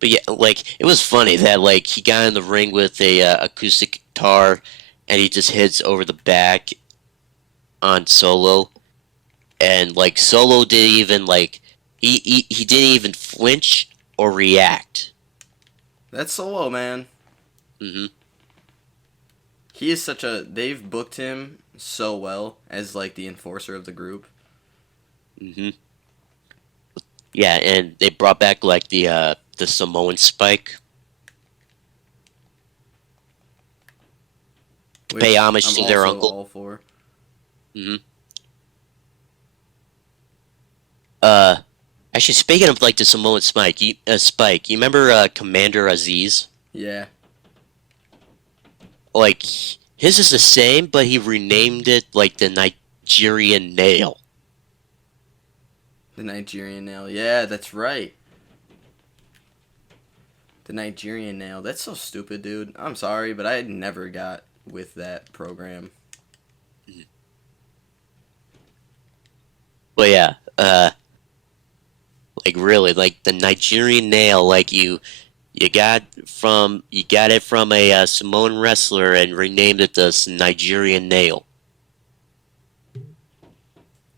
But yeah, like it was funny that like he got in the ring with a acoustic guitar, and he just hits over the back on Solo, and like Solo didn't even like he didn't even flinch or react. That's Solo, man. hmm He is such a. They've booked him so well as like the enforcer of the group. hmm Yeah, and they brought back like the Samoan Spike. Pay Which homage I'm to their also uncle. all for. hmm Uh, Actually, speaking of like the Samoan Spike, you remember Commander Aziz? Yeah, Like his is the same, but he renamed it like the Nigerian Nail. the Nigerian nail. Yeah, that's right. The Nigerian nail. That's so stupid, dude. I'm sorry, but I never got with that program. But yeah, like really, like the Nigerian Nail, like you got it from a Samoan wrestler and renamed it the Nigerian Nail.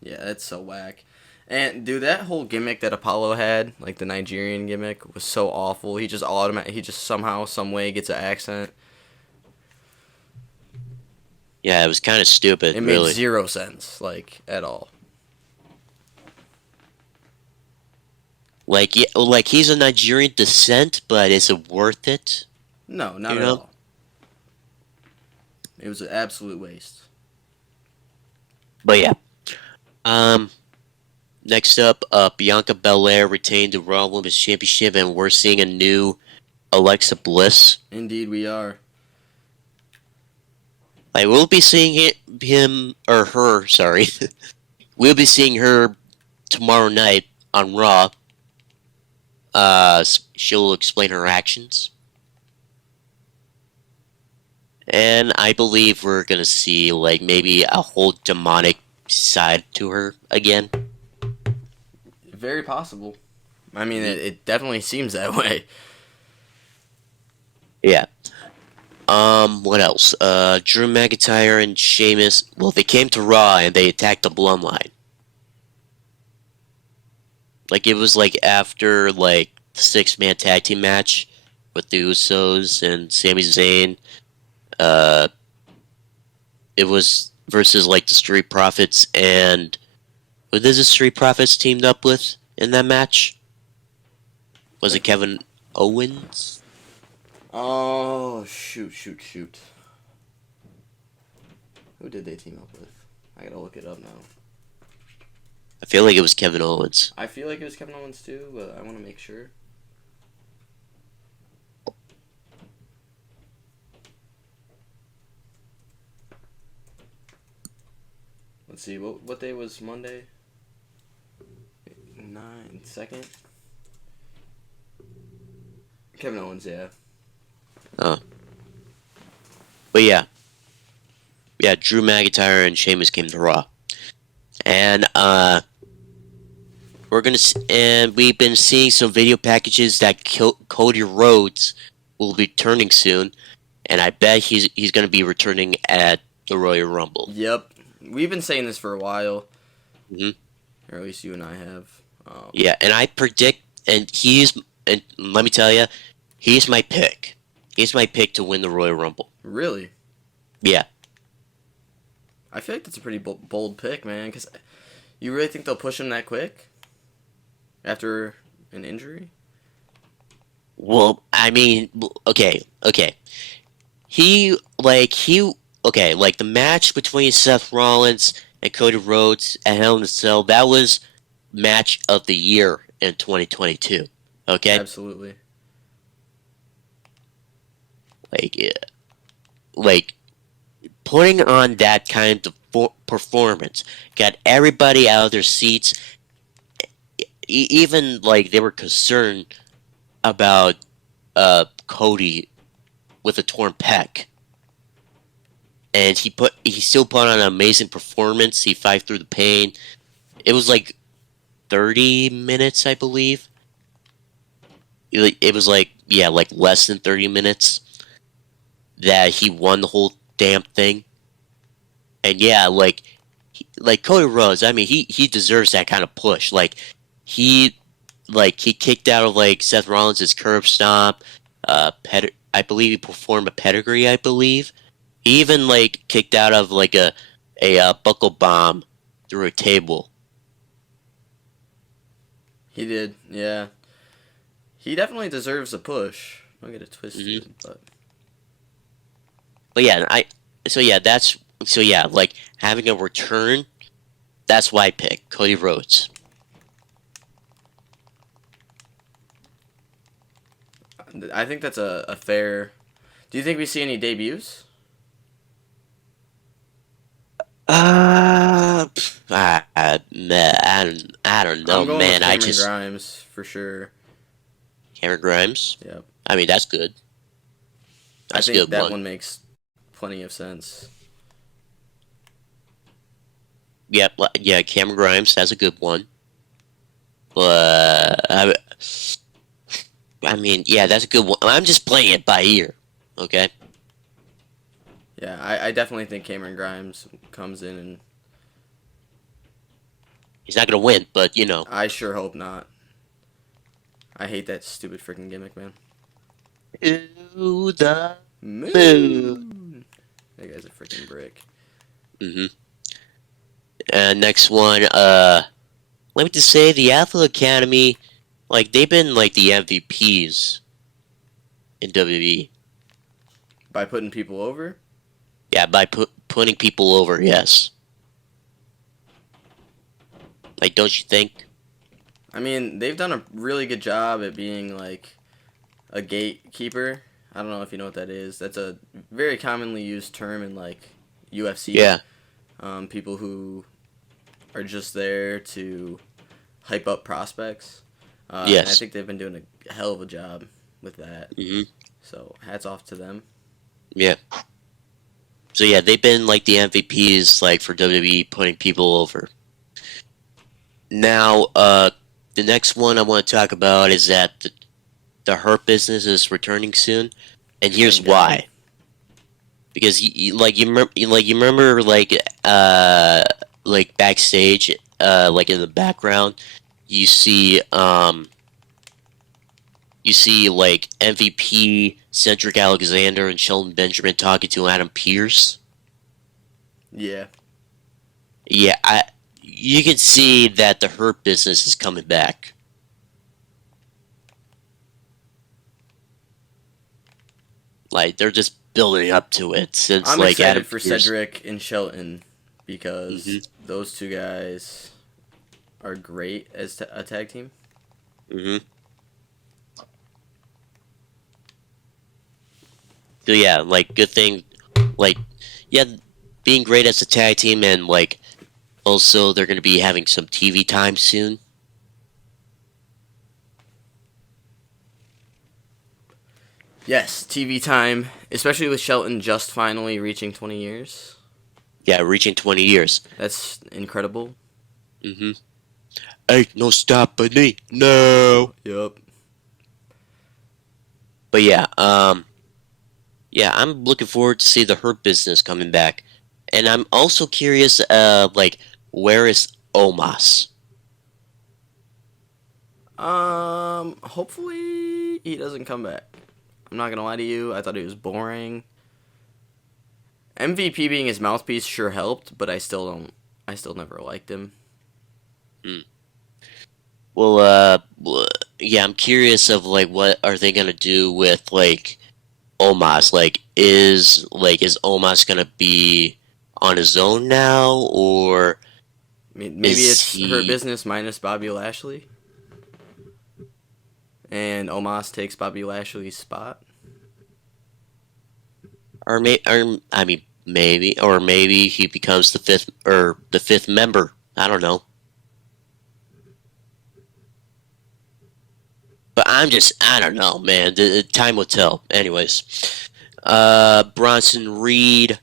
Yeah, that's so whack. And dude, that whole gimmick that Apollo had, like the Nigerian gimmick, was so awful. He just somehow, some way gets an accent. Yeah, it was kind of stupid, It made really. zero sense, like at all. Like, yeah, like he's a Nigerian descent, but is it worth it? No, not You at know? all. It was an absolute waste. But yeah. Um. Next up, Bianca Belair retained the Raw Women's Championship, and we're seeing a new Alexa Bliss. Indeed, we are. Like we'll be seeing him or her. Sorry, we'll be seeing her tomorrow night on Raw. She'll explain her actions, and I believe we're gonna see like maybe a whole demonic side to her again. Very possible. I mean, Mhm. it definitely seems that way. Yeah. What else? Drew McIntyre and Sheamus. Well, they came to Raw and they attacked the Bloodline. Like it was like after like the 6-man tag team match with the Usos and Sami Zayn. Uh, it was versus like the Street Profits and who did the Street Profits teamed up with in that match? Was it Kevin Owens? Oh, shoot. Who did they team up with? I gotta look it up now. I feel like it was Kevin Owens. I feel like it was Kevin Owens too, but I want to make sure. Let's see, what day was Monday? 2nd. Kevin Owens, yeah. Oh, but yeah. Drew McIntyre and Sheamus came to Raw, and and we've been seeing some video packages that Cody Rhodes will be returning soon, and I bet he's gonna be returning at the Royal Rumble. Yep. We've been saying this for a while, hmm or at least you and I have. Yeah, and I predict, and let me tell you, he's my pick. He's my pick to win the Royal Rumble. Really? Yeah. I feel like that's a pretty bold pick, man, because you really think they'll push him that quick? After an injury? Well, I mean, okay. Okay, like the match between Seth Rollins and Cody Rhodes at Hell in a Cell, that was match of the year in 2022. Okay, Absolutely. like, like putting on that kind of performance got everybody out of their seats. Even like they were concerned about Cody with a torn pec, and he still put on an amazing performance. He fight through the pain. It was like 30 minutes, I believe. It was like, yeah, like less than 30 minutes that he won the whole damn thing. And yeah, like Cody Rhodes, I mean, he deserves that kind of push. He he kicked out of like Seth Rollins' curb stomp. I believe he performed a pedigree. I believe he even like kicked out of like a buckle bomb through a table. He did, yeah. He definitely deserves a push. Don't get it hmm twisted, but But yeah, like having a return. That's why I pick Cody Rhodes. I think that's a fair. Do you think we see any debuts? I don't know, I'm going with man. I Cameron just Grimes for sure. Cameron Grimes. Yep. I mean, that's good. I That's a think good that one. one makes plenty of sense. Yep, yeah, Cameron Grimes. That's a good one. But I mean, yeah, that's a good one. I'm just playing it by ear. Okay. Yeah, I definitely think Cameron Grimes comes in, and He's not gonna win, but you know. I sure hope not. I hate that stupid freaking gimmick, man. To the moon. Moon. That guy's a freaking brick. hmm And next one, let me just say the Athlete Academy, like they've been like the MVPs in WWE. By putting people over? Yeah, by putting people over, yes. Like, don't you think? I mean, they've done a really good job at being like a gatekeeper. I don't know if you know what that is. That's a very commonly used term in like UFC. Yeah. People who are just there to hype up prospects. And I Yes. think they've been doing a hell of a job with that. Hmm. So hats off to them. Yeah. So yeah, they've been like the MVPs like for WWE, putting people over. Now, the next one I want to talk about is that the Hurt Business is returning soon, and here's Thank God. why. Because you remember like backstage, like in the background, you see like MVP Cedric Alexander and Shelton Benjamin talking to Adam Pearce. Yeah. Yeah, you can see that the Hurt Business is coming back. Like they're just building up to it since I'm like Adam excited for Pearce. Cedric and Shelton because Hmm. those two guys are great as a tag team. Hmm. So yeah, like good thing, like yeah, being great as a tag team, and like also they're gonna be having some TV time soon. Yes, TV time, especially with Shelton just finally reaching 20 years. Yeah, reaching 20 years. That's incredible. Hmm. Ain't no stopping me, no. Yup. But yeah, yeah, I'm looking forward to see the Hurt Business coming back, and I'm also curious, like where is Omos? Hopefully he doesn't come back. I'm not gonna lie to you. I thought he was boring. MVP being his mouthpiece sure helped, but I still don't. I still never liked him. Hmm. Well, yeah, I'm curious of like what are they gonna do with like Omos? Is Omos gonna be on his own now, or Maybe is it's her he? business minus Bobby Lashley, and Omos takes Bobby Lashley's spot. Or I mean, maybe, or maybe he becomes the fifth member. I don't know, but I don't know, man. The time will tell. Anyways, Bronson Reed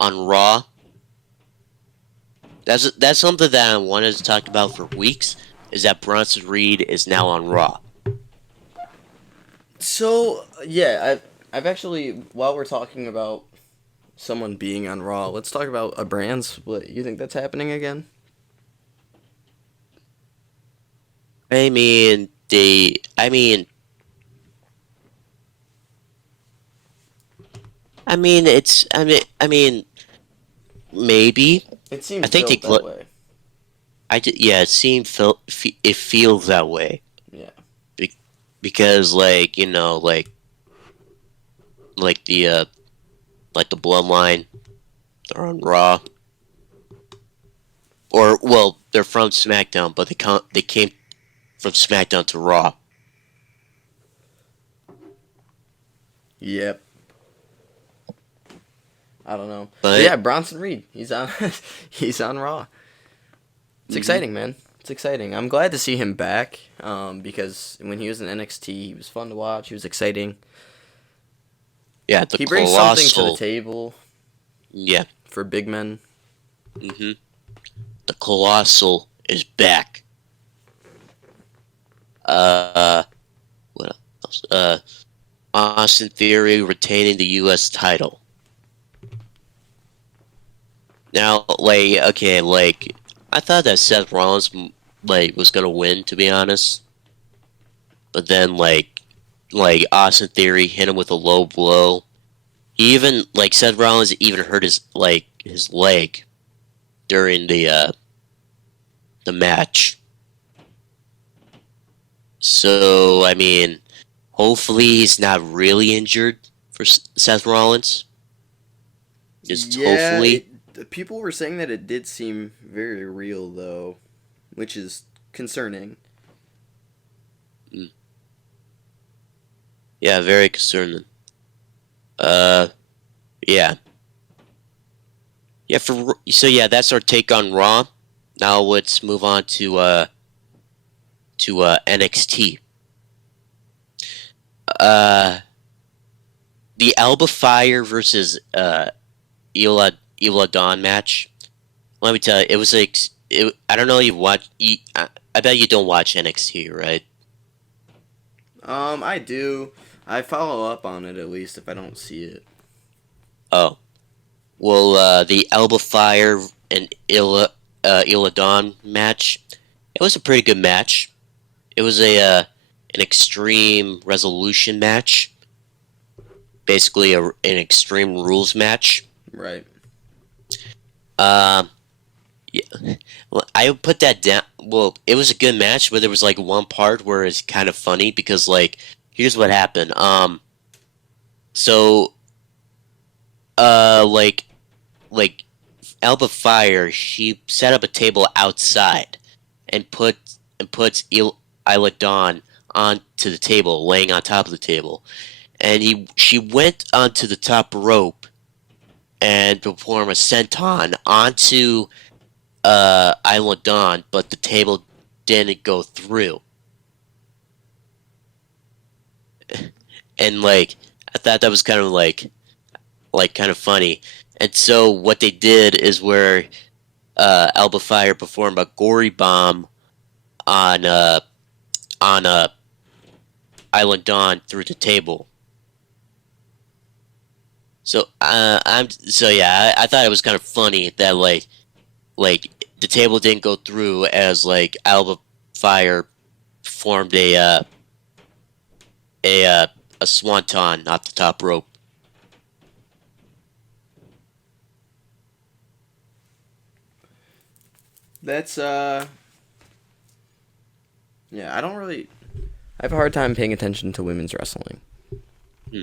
on Raw. That's something that I wanted to talk about for weeks. Is that Bronson Reed is now on Raw? So yeah, I've actually while we're talking about someone being on Raw, let's talk about a brand split. You think that's happening again? I mean, I mean, maybe. It I seems think built that way. yeah, it feels that way. Yeah. Be- because like like the like the Bloodline, they're on Raw, or well, they're from SmackDown, but they came from SmackDown to Raw. Yep. I don't know, but But yeah, Bronson Reed, he's on, he's on Raw. It's mhm, exciting, man. It's exciting. I'm glad to see him back. Because when he was in NXT, he was fun to watch. He was exciting. yeah, the He brings something to the colossal, table yeah, for big men. hmm the colossal is back. Uh, what else? Austin Theory retaining the U.S. title. Now, like, okay, like, I thought that Seth Rollins, like, was gonna win, to be honest. But then, like Austin Theory hit him with a low blow. He even, like, Seth Rollins even hurt his leg during the match. So, I mean, hopefully he's not really injured for Seth Rollins. Just Yeah, hopefully. people were saying that it did seem very real though, which is concerning. Mm, yeah, very concerning. Uh, yeah. Yeah, that's our take on Raw. Now let's move on to NXT. Uh, the Alba Fire versus Ela Dawn match. Let me tell you, it was like I don't know. I bet you don't watch NXT, right? I do. I follow up on it at least if I don't see it. Oh, well, the Alba Fire and Ela Dawn match. It was a pretty good match. It was an extreme resolution match, basically an extreme rules match. Right. Um, yeah, well, I put that down. Well, it was a good match, but there was like one part where it's kind of funny because like here's what happened. So like Alba Fire, she set up a table outside and puts Isla Dawn onto the table, laying on top of the table, and she went onto the top rope and perform a senton onto Isla Dawn, but the table didn't go through, and like I thought that was kind of like kind of funny. And so what they did is where Alba Fire performed a gory bomb on Island Dawn through the table. So I thought it was kind of funny that like the table didn't go through as like Alba Fire formed a uh, a swanton off the top rope. That's yeah, I don't really I have a hard time paying attention to women's wrestling. Hmm.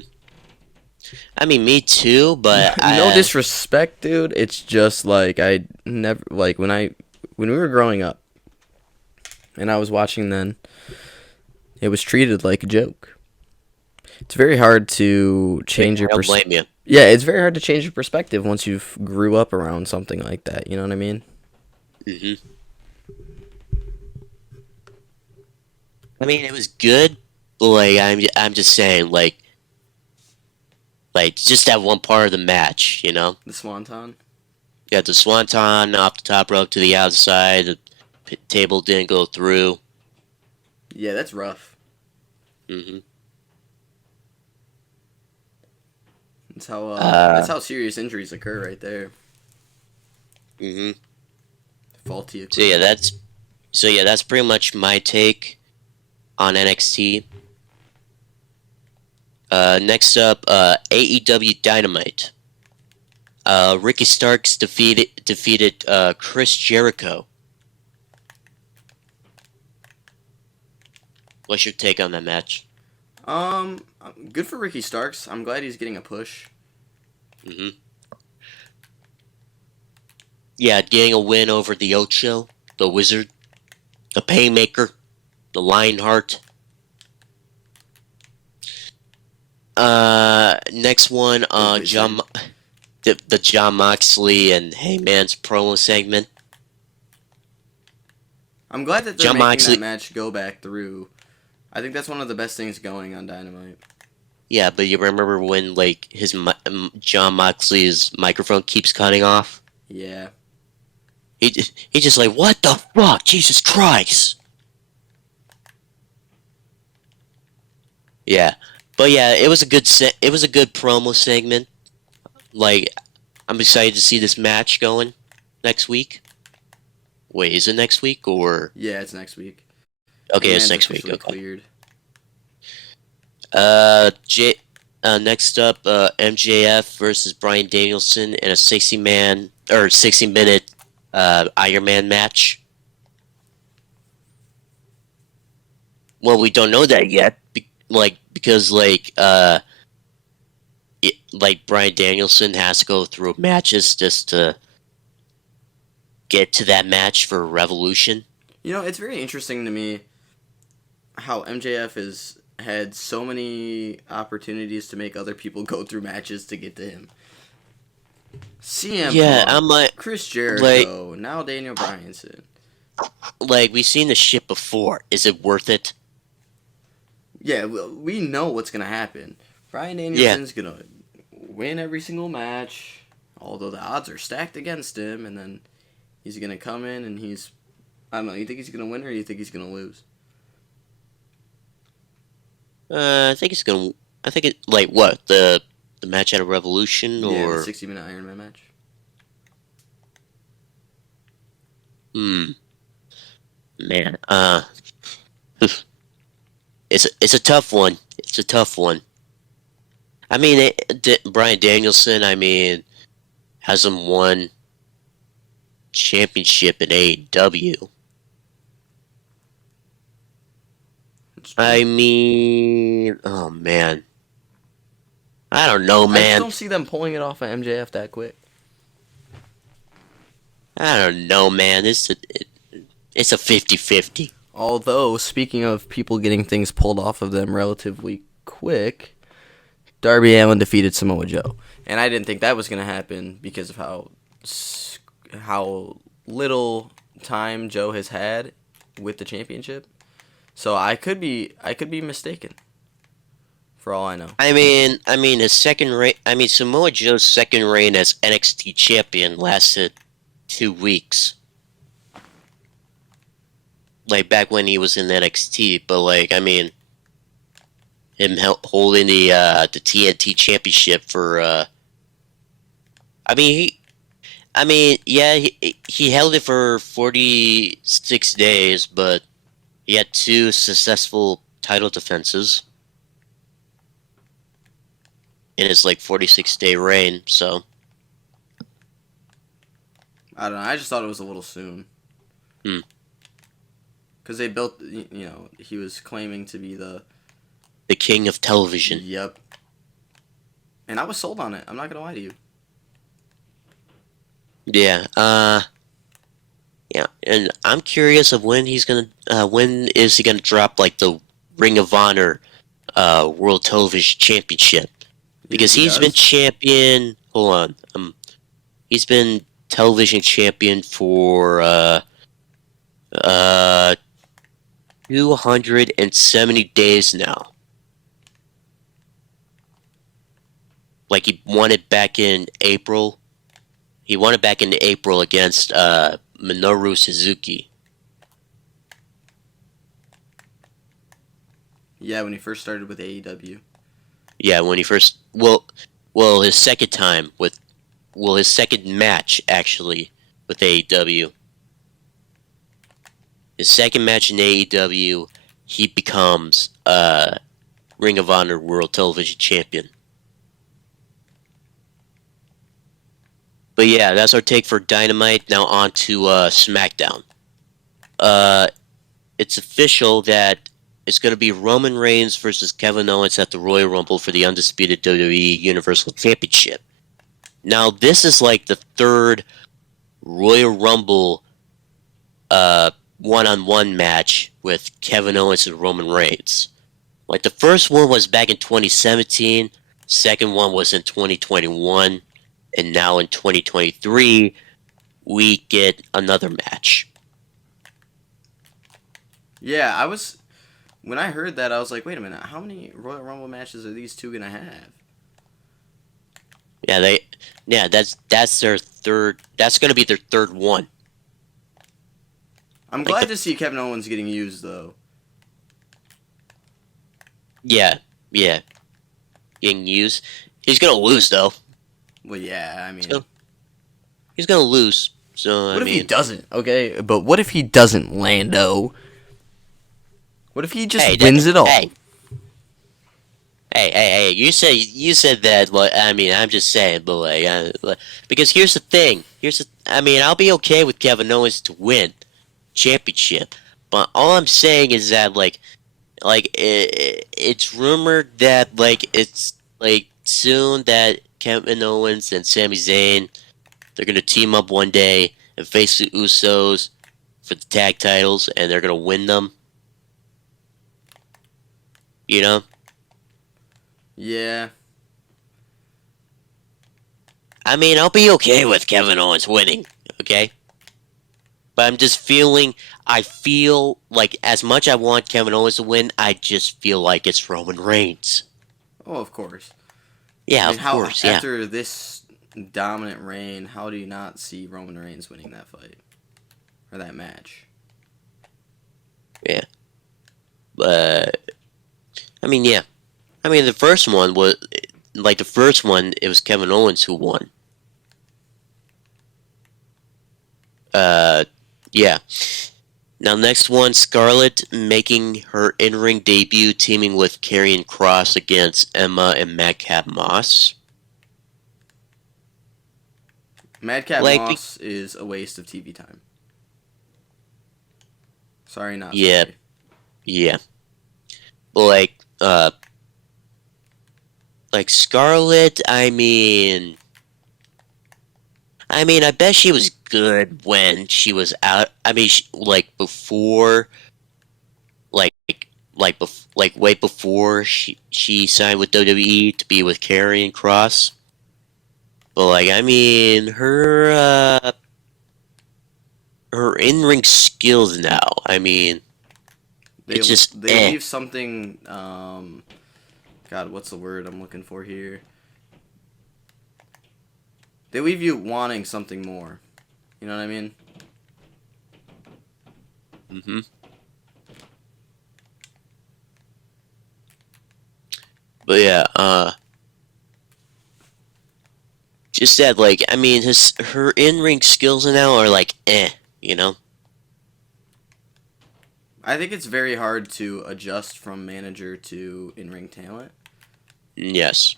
I mean, me too, but No disrespect, dude. It's just like I never like when we were growing up and I was watching then, it was treated like a joke. It's very hard to change your I don't blame you. yeah, it's very hard to change your perspective once you've grew up around something like that. You know what I mean? Hmm. I mean, it was good, but like I'm just saying, like just that one part of the match, you know. The swanton. You got the swanton off the top rope to the outside. The table didn't go through. Yeah, that's rough. Hmm. That's how serious injuries occur right there. Hmm. Faulty So yeah, equipment. that's pretty much my take on NXT. Next up, AEW Dynamite. Ricky Starks defeated Chris Jericho. What's your take on that match? Good for Ricky Starks. I'm glad he's getting a push. Hmm. Yeah, getting a win over the Ocho, the Wizard, the Paymaker, the Lionheart. Next one, The Wizard. the John Moxley and Heyman's promo segment. I'm glad that they're John making that Moxley, match go back through. I think that's one of the best things going on Dynamite. yeah, but you remember when like John Moxley's microphone keeps cutting off? Yeah. He just like, what the fuck, Jesus Christ! Yeah, but yeah, it was a good promo segment. Like, I'm excited to see this match going next week. Wait, is it next week or Yeah, it's next week. okay? It's Hangman's next week. officially Okay. cleared. Uh, J. Next up, MJF versus Bryan Danielson in a 60-minute Iron Man match. Well, we don't know that yet, because like Bryan Danielson has to go through matches just to get to that match for Revolution. You know, it's very interesting to me how MJF has had so many opportunities to make other people go through matches to get to him. CM Yeah, I'm Punk, Chris like, Jericho, now Daniel Bryanson. we've seen this shit before. Is it worth it? Yeah, we know what's gonna happen. Bryan Yeah. Danielson's gonna win every single match, although the odds are stacked against him, and then he's gonna come in and I don't know. You think he's gonna win or you think he's gonna lose? I think it's gonna. I think it like what the match at a Revolution Yeah, the or 60-minute Iron Man match. hmm man. It's a tough one. It's a tough one. I mean, Brian Danielson. I mean, hasn't won championship in AEW. It's true. I mean, oh man, I don't know, I just man. don't see them pulling it off of MJF that quick. I don't know, man. It's a 50-50. Although, speaking of people getting things pulled off of them relatively quick, Darby Allin defeated Samoa Joe, and I didn't think that was going to happen because of how little time Joe has had with the championship. So I could be mistaken. For all I know. I mean, his second reign. I mean, Samoa Joe's second reign as NXT champion lasted 2 weeks. Like back when he was in NXT, but like, I mean, him holding the TNT championship for. I mean, yeah, he held it for 46 days, but he had two successful title defenses in his like 46-day reign. So I don't know. I just thought it was a little soon. hmm. Because they built, he was claiming to be the. The king of television. Yep. And I was sold on it. I'm not going to lie to you. Yeah. Yeah, and I'm curious of when when is he gonna drop like the Ring of Honor, World Television Championship? You think Because he he's been does? champion. Hold on, he's been television champion for uh 270 days now. Like he won it back in April. He won it back in April against Minoru Suzuki. Yeah, when he first started with AEW. Yeah, when he first his second time with his second match actually with AEW. His second match in AEW, he becomes Ring of Honor World Television Champion. But yeah, that's our take for Dynamite. Now on to SmackDown. Uh, it's official that it's going to be Roman Reigns versus Kevin Owens at the Royal Rumble for the undisputed WWE Universal Championship. Now this is like the third Royal Rumble one-on-one match with Kevin Owens and Roman Reigns. Like the first one was back in 2017, second one was in 2021, and now in 2023 we get another match. Yeah, when I heard that, I was like, wait a minute, how many Royal Rumble matches are these two gonna have? That's their third. That's gonna be their third one. I'm Like glad to see Kevin Owens getting used though. yeah, yeah, getting used. He's gonna lose though. Well, yeah, I mean, So he's gonna lose. So what I if he mean, doesn't? Okay, but what if he doesn't, Lando? What if he hey, just wins it all? hey! You said that. Well, I mean, I'm just saying, but because here's the thing. I mean, I'll be okay with Kevin Owens to win championship, but all I'm saying is that it's rumored that it's like soon that Kevin Owens and Sami Zayn they're gonna team up one day and face the Usos for the tag titles, and they're gonna win them. You know. Yeah, I mean, I'll be okay with Kevin Owens winning, okay? But I'm just feeling, I feel like as much I want Kevin Owens to win, I just feel like it's Roman Reigns. Oh, of course. I Yeah, mean, of how course, yeah. after this dominant reign, how do you not see Roman Reigns winning that fight or that match? Yeah. But, I mean, yeah. I mean, the first one was, like, the first one, it was Kevin Owens who won. Uh, yeah. Now, next one, Scarlett making her in-ring debut, teaming with Karrion Kross against Emma and Madcap Moss. Madcap Like, Moss is a waste of TV time. Sorry, not yeah, sorry. yeah. But like Scarlett, I bet she was good when she was out. I mean, like before, like, like way before she signed with WWE to be with Karrion Kross. But like, I mean, her in ring skills now. I mean, They it's just they leave something. God, what's the word I'm looking for here? They leave you wanting something more. You know what I mean? hmm But yeah, just that like, I mean, her in ring skills now are like you know. I think it's very hard to adjust from manager to in-ring talent. Yes.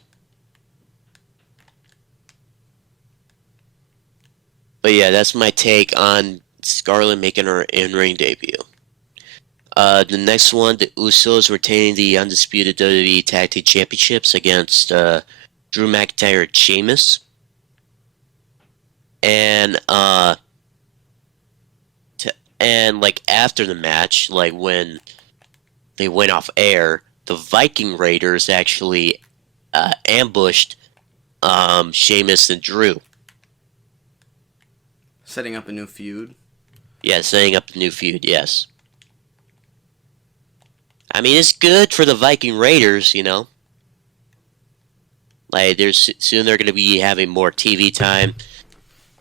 But yeah, that's my take on Scarlett making her in-ring debut. The next one, the Usos retaining the undisputed WWE Tag Team Championships against Drew McIntyre and Sheamus. And and like after the match, like when they went off air, the Viking Raiders actually ambushed Sheamus and Drew. Setting up a new feud. Yeah, setting up the new feud. Yes. I mean, it's good for the Viking Raiders, you know. Like, there's soon they're going to be having more TV time,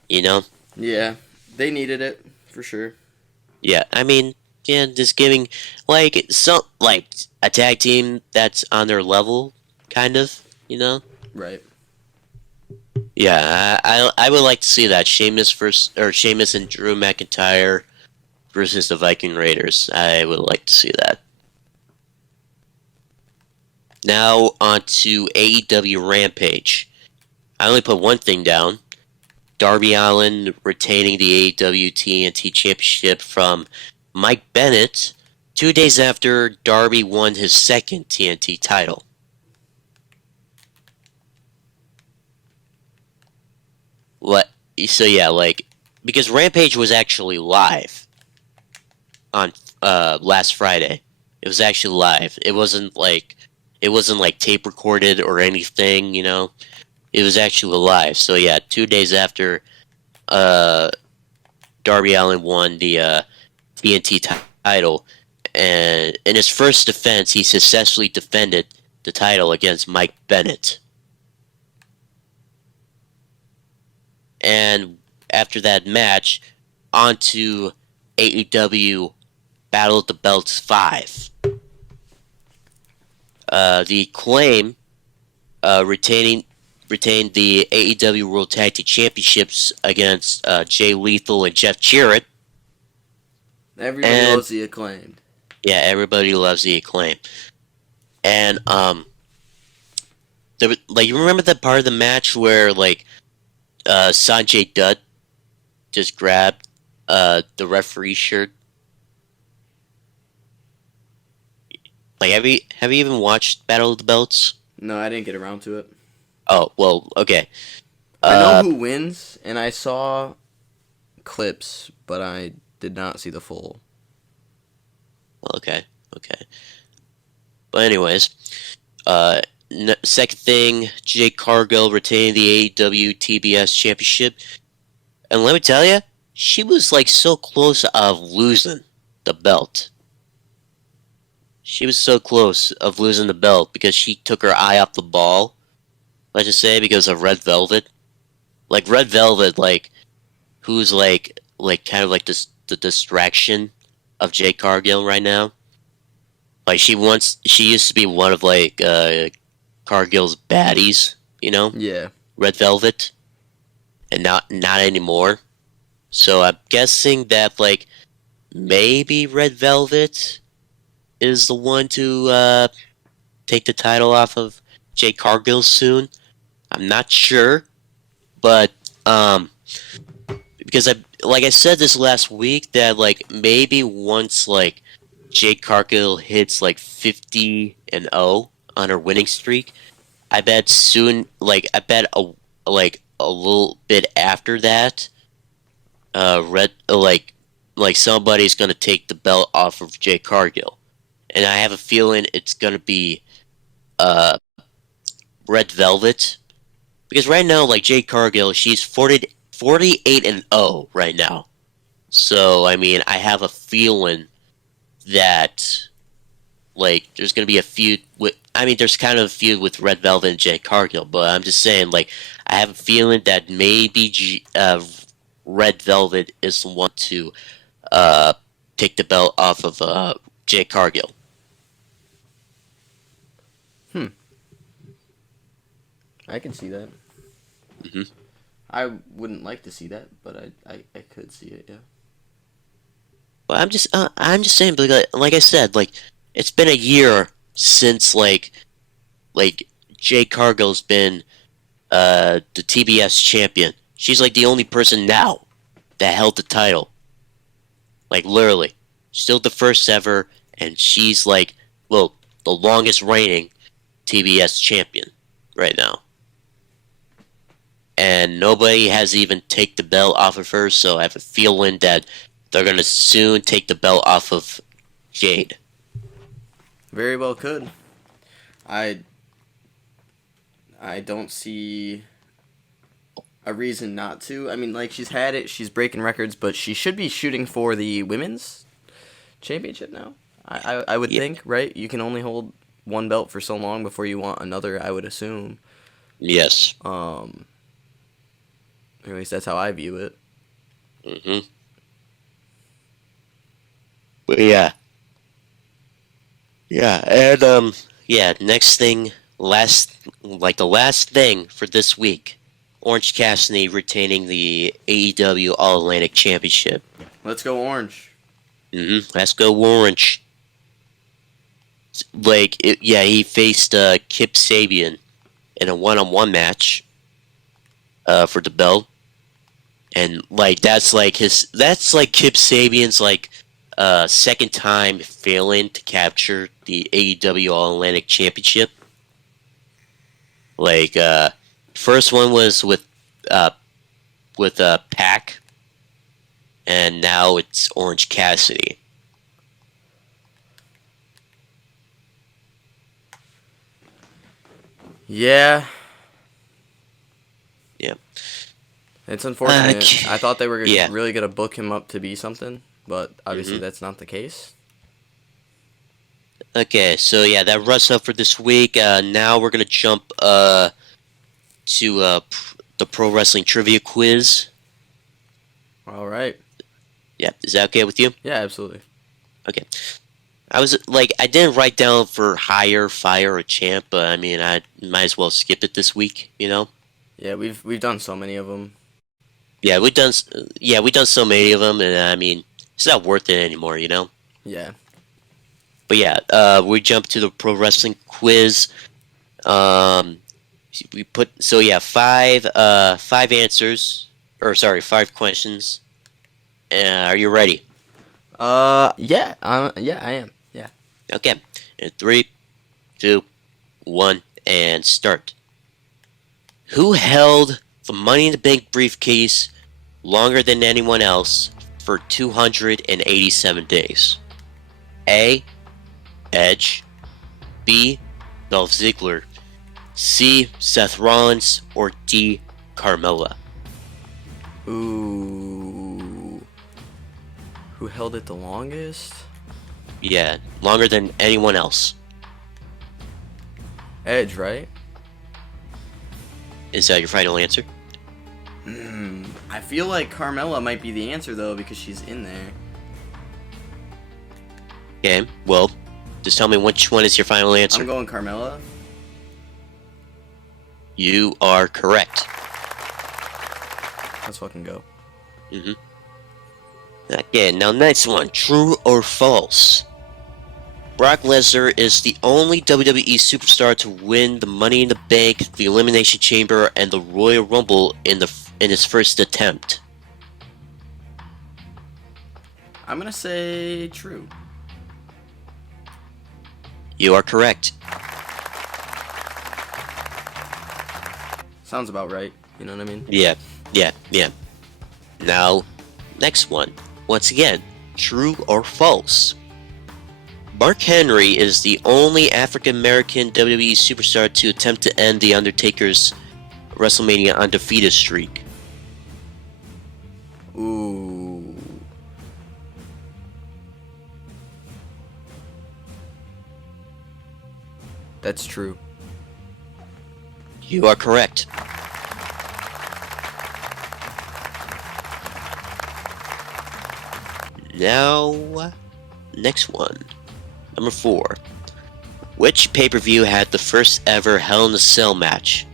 you know. Yeah, they needed it for sure. Yeah, I mean, yeah, just giving like some like a tag team that's on their level, kind of, you know. Right. Yeah, I would like to see that Sheamus and Drew McIntyre versus the Viking Raiders. I would like to see that. Now on to AEW Rampage. I only put one thing down. Darby Allin retaining the AEW TNT Championship from Mike Bennett 2 days after Darby won his second TNT title. What? So yeah, like because Rampage was actually live on last Friday. It was actually live. It wasn't like tape recorded or anything, you know. It was actually live. So yeah, 2 days after uh Darby Allin won the TNT title, and in his first defense, he successfully defended the title against Mike Bennett. And after that match, on to AEW Battle of the Belts 5. The Acclaim retained the AEW World Tag Team Championships against Jay Lethal and Jeff Jarrett. Everybody And loves the Acclaimed. yeah, everybody loves the Acclaim. And like you remember that part of the match where like Sanjay Dutt just grabbed the referee's shirt. Like have you even watched Battle of the Belts? No, I didn't get around to it. Oh well, okay. I know Uh, who wins, and I saw clips, but I did not see the full. well, okay, okay. But anyways, uh, second thing, Jade Cargill retaining the AEW TBS Championship. And let me tell you, she was like so close of losing the belt. She was so close of losing the belt because she took her eye off the ball. Let's just say because of Red Velvet. Like Red Velvet, like who's like kind of like this the distraction of Jade Cargill right now. Like she used to be one of like Cargill's baddies, you know, Yeah. Red Velvet, and not anymore. So I'm guessing that like maybe Red Velvet is the one to take the title off of Jade Cargill soon. I'm not sure, but because I said this last week that like maybe once like Jade Cargill hits like 50-0 on her winning streak, I bet soon I bet a little bit after that, red like somebody's gonna take the belt off of Jade Cargill, and I have a feeling it's gonna be uh Red Velvet. Because right now, like Jade Cargill, she's 48-0 right now. So, I mean, I have a feeling that, like, there's going to be a feud with. I mean, there's kind of a feud with Red Velvet and Jade Cargill, but I'm just saying, like, I have a feeling that maybe Red Velvet is the one to uh, take the belt off of Jade Cargill. I can see that. Hmm. I wouldn't like to see that, but I could see it. Yeah. But I'm just saying, like I said, like it's been a year since like Jade Cargill's been the TBS champion. She's like the only person now that held the title. Like literally, still the first ever, and she's like, well, the longest reigning TBS champion right now. And nobody has even take the belt off of her, so I have a feeling that they're gonna soon take the belt off of Jade. Very well could. I I don't see a reason not to. I mean, like she's had it, she's breaking records, but she should be shooting for the women's championship now. I would Yeah. think, right? You can only hold one belt for so long before you want another, I would assume. Yes. Um at least that's how I view it. Hmm. But yeah. Yeah, and yeah, next thing, the last thing for this week, Orange Cassidy retaining the AEW All Atlantic Championship. Let's go Orange. Let's go Orange. Yeah, he faced Kip Sabian in a one-on-one match for the belt, and like that's like Kip Sabian's like second time failing to capture the AEW All Atlantic Championship. Like first one was uh with Pac, and now it's Orange Cassidy. Yeah, Yeah. it's unfortunate. Okay. I thought they were Yeah. really going to book him up to be something, but obviously Hmm. that's not the case. Okay, so yeah, that wraps up for this week. Now we're gonna jump to the pro wrestling trivia quiz. All right. Yeah, is that okay with you? Yeah, absolutely. Okay. I didn't write down for hire, fire, or champ, but I mean, I might as well skip it this week. You know? Yeah, we've done so many of them. Yeah, we've done so many of them, and I mean, it's not worth it anymore. You know? Yeah. But yeah, we jump to the pro wrestling quiz. Um, five answers, or sorry, five questions. Are you ready? Yeah. Yeah, I am. Yeah. Okay. In 3, 2, 1, and start. Who held the Money in the Bank briefcase longer than anyone else for 287 days? A. Edge. B. Dolph Ziggler. C. Seth Rollins, or D. Carmella? Ooh. Who held it the longest? Yeah, longer than anyone else. Edge, right? Is that your final answer? I feel like Carmella might be the answer, though, because she's in there. Okay, well, just tell me which one is your final answer. I'm going Carmella. You are correct. Let's fucking go. Okay, now next one. True or false? Brock Lesnar is the only WWE superstar to win the Money in the Bank, the Elimination Chamber, and the Royal Rumble in his first attempt. I'm gonna say true. You are correct. Sounds about right. You know what I mean? Yeah. Now, next one. Once again, true or false? Mark Henry is the only African-American WWE superstar to attempt to end The Undertaker's WrestleMania undefeated streak. Ooh. That's true. You are correct. Now, next one. Number 4. Which pay-per-view had the first ever Hell in a Cell match?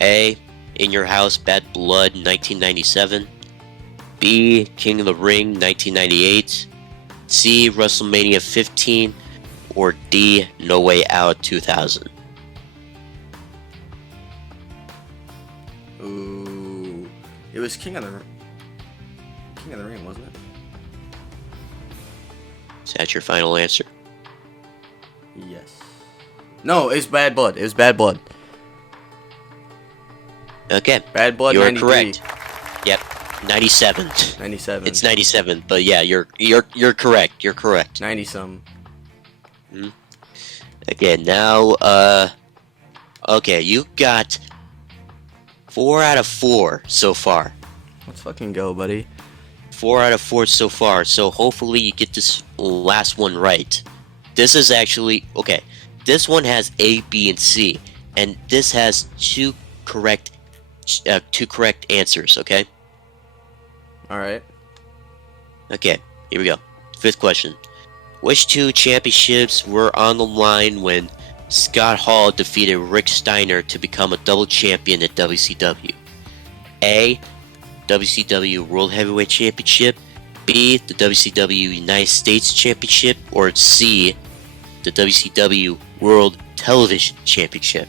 A. In Your House Bad Blood 1997. B. King of the Ring 1998. C. WrestleMania 15. Or D. No Way Out 2000. Ooh. It was King of the Ring, wasn't it? Is that your final answer? Yes. No, it's Bad Blood. It was Bad Blood. Okay. Bad Blood. You're 93. correct. Yep. 97. 97. It's 97, but yeah, you're correct. You're correct. 90 some. Okay, now okay, you got 4 out of 4 so far. Let's fucking go, buddy. 4 out of 4 so far, so hopefully you get this last one right. This is actually, okay, this one has A, B, and C, and this has two correct answers, okay? Alright. Okay, here we go. 5th question. Which 2 championships were on the line when Scott Hall defeated Rick Steiner to become a double champion at WCW? A. WCW World Heavyweight Championship. B. The WCW United States Championship. Or C. The WCW World Television Championship.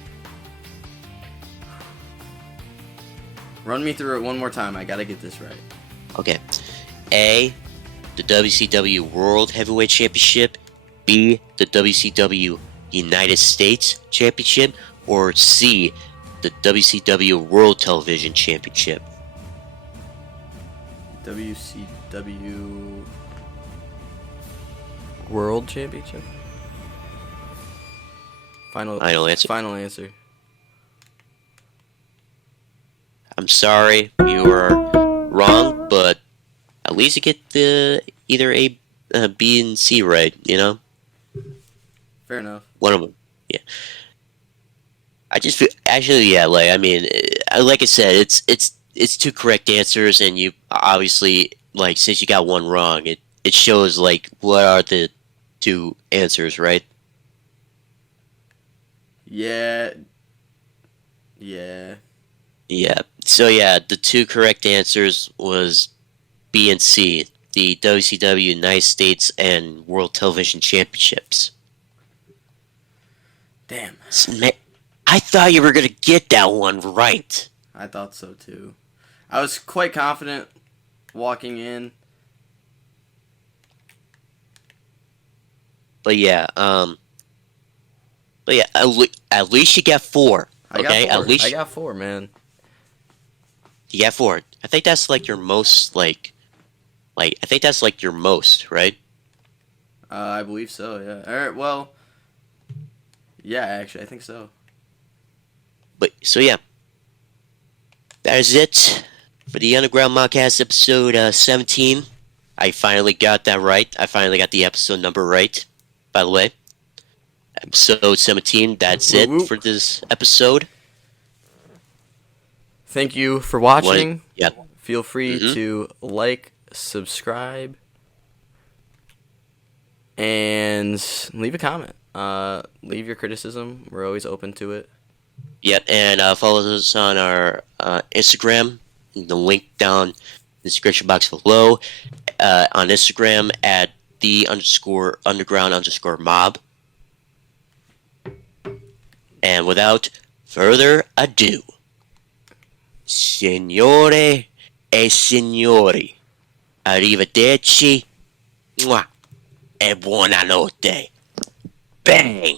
Run me through it one more time. I gotta get this right. Okay. A. The WCW World Heavyweight Championship. B. The WCW United States Championship. Or C. The WCW World Television Championship. WCW World Championship? Final answer. Final answer. I'm sorry, you are wrong, but at least you get the either A, B, and C right. You know, Fair enough. one of them. Yeah. I just feel actually, yeah. Like I mean, like I said, it's 2 correct answers, and you obviously like since you got one wrong, it shows like what are the 2 answers, right? Yeah. Yeah. Yeah. So yeah, the 2 correct answers was B and C, the WCW United States and World Television Championships. Damn. I thought you were gonna get that one right. I thought so too. I was quite confident walking in. But yeah, at least you get 4. Okay, at least I got 4, man. you get 4. I think that's like your most I think that's like your most, right? I believe so. Yeah. All right. Well. Yeah, actually, I think so. So yeah, that is it for the Underground Mobcast episode 17. I finally got that right. I finally got the episode number right, by the way. Episode 17, that's Whoop, it whoop. for this episode. Thank you for What? watching. Yeah. Feel free Mhm. to like, subscribe, and leave a comment. Leave your criticism. We're always open to it. Yeah, and follow us on our Instagram. The link down in the description box below. On Instagram at _underground_mob. And without further ado, signore e signori, arrivederci, mwah, e buonanotte. Bang!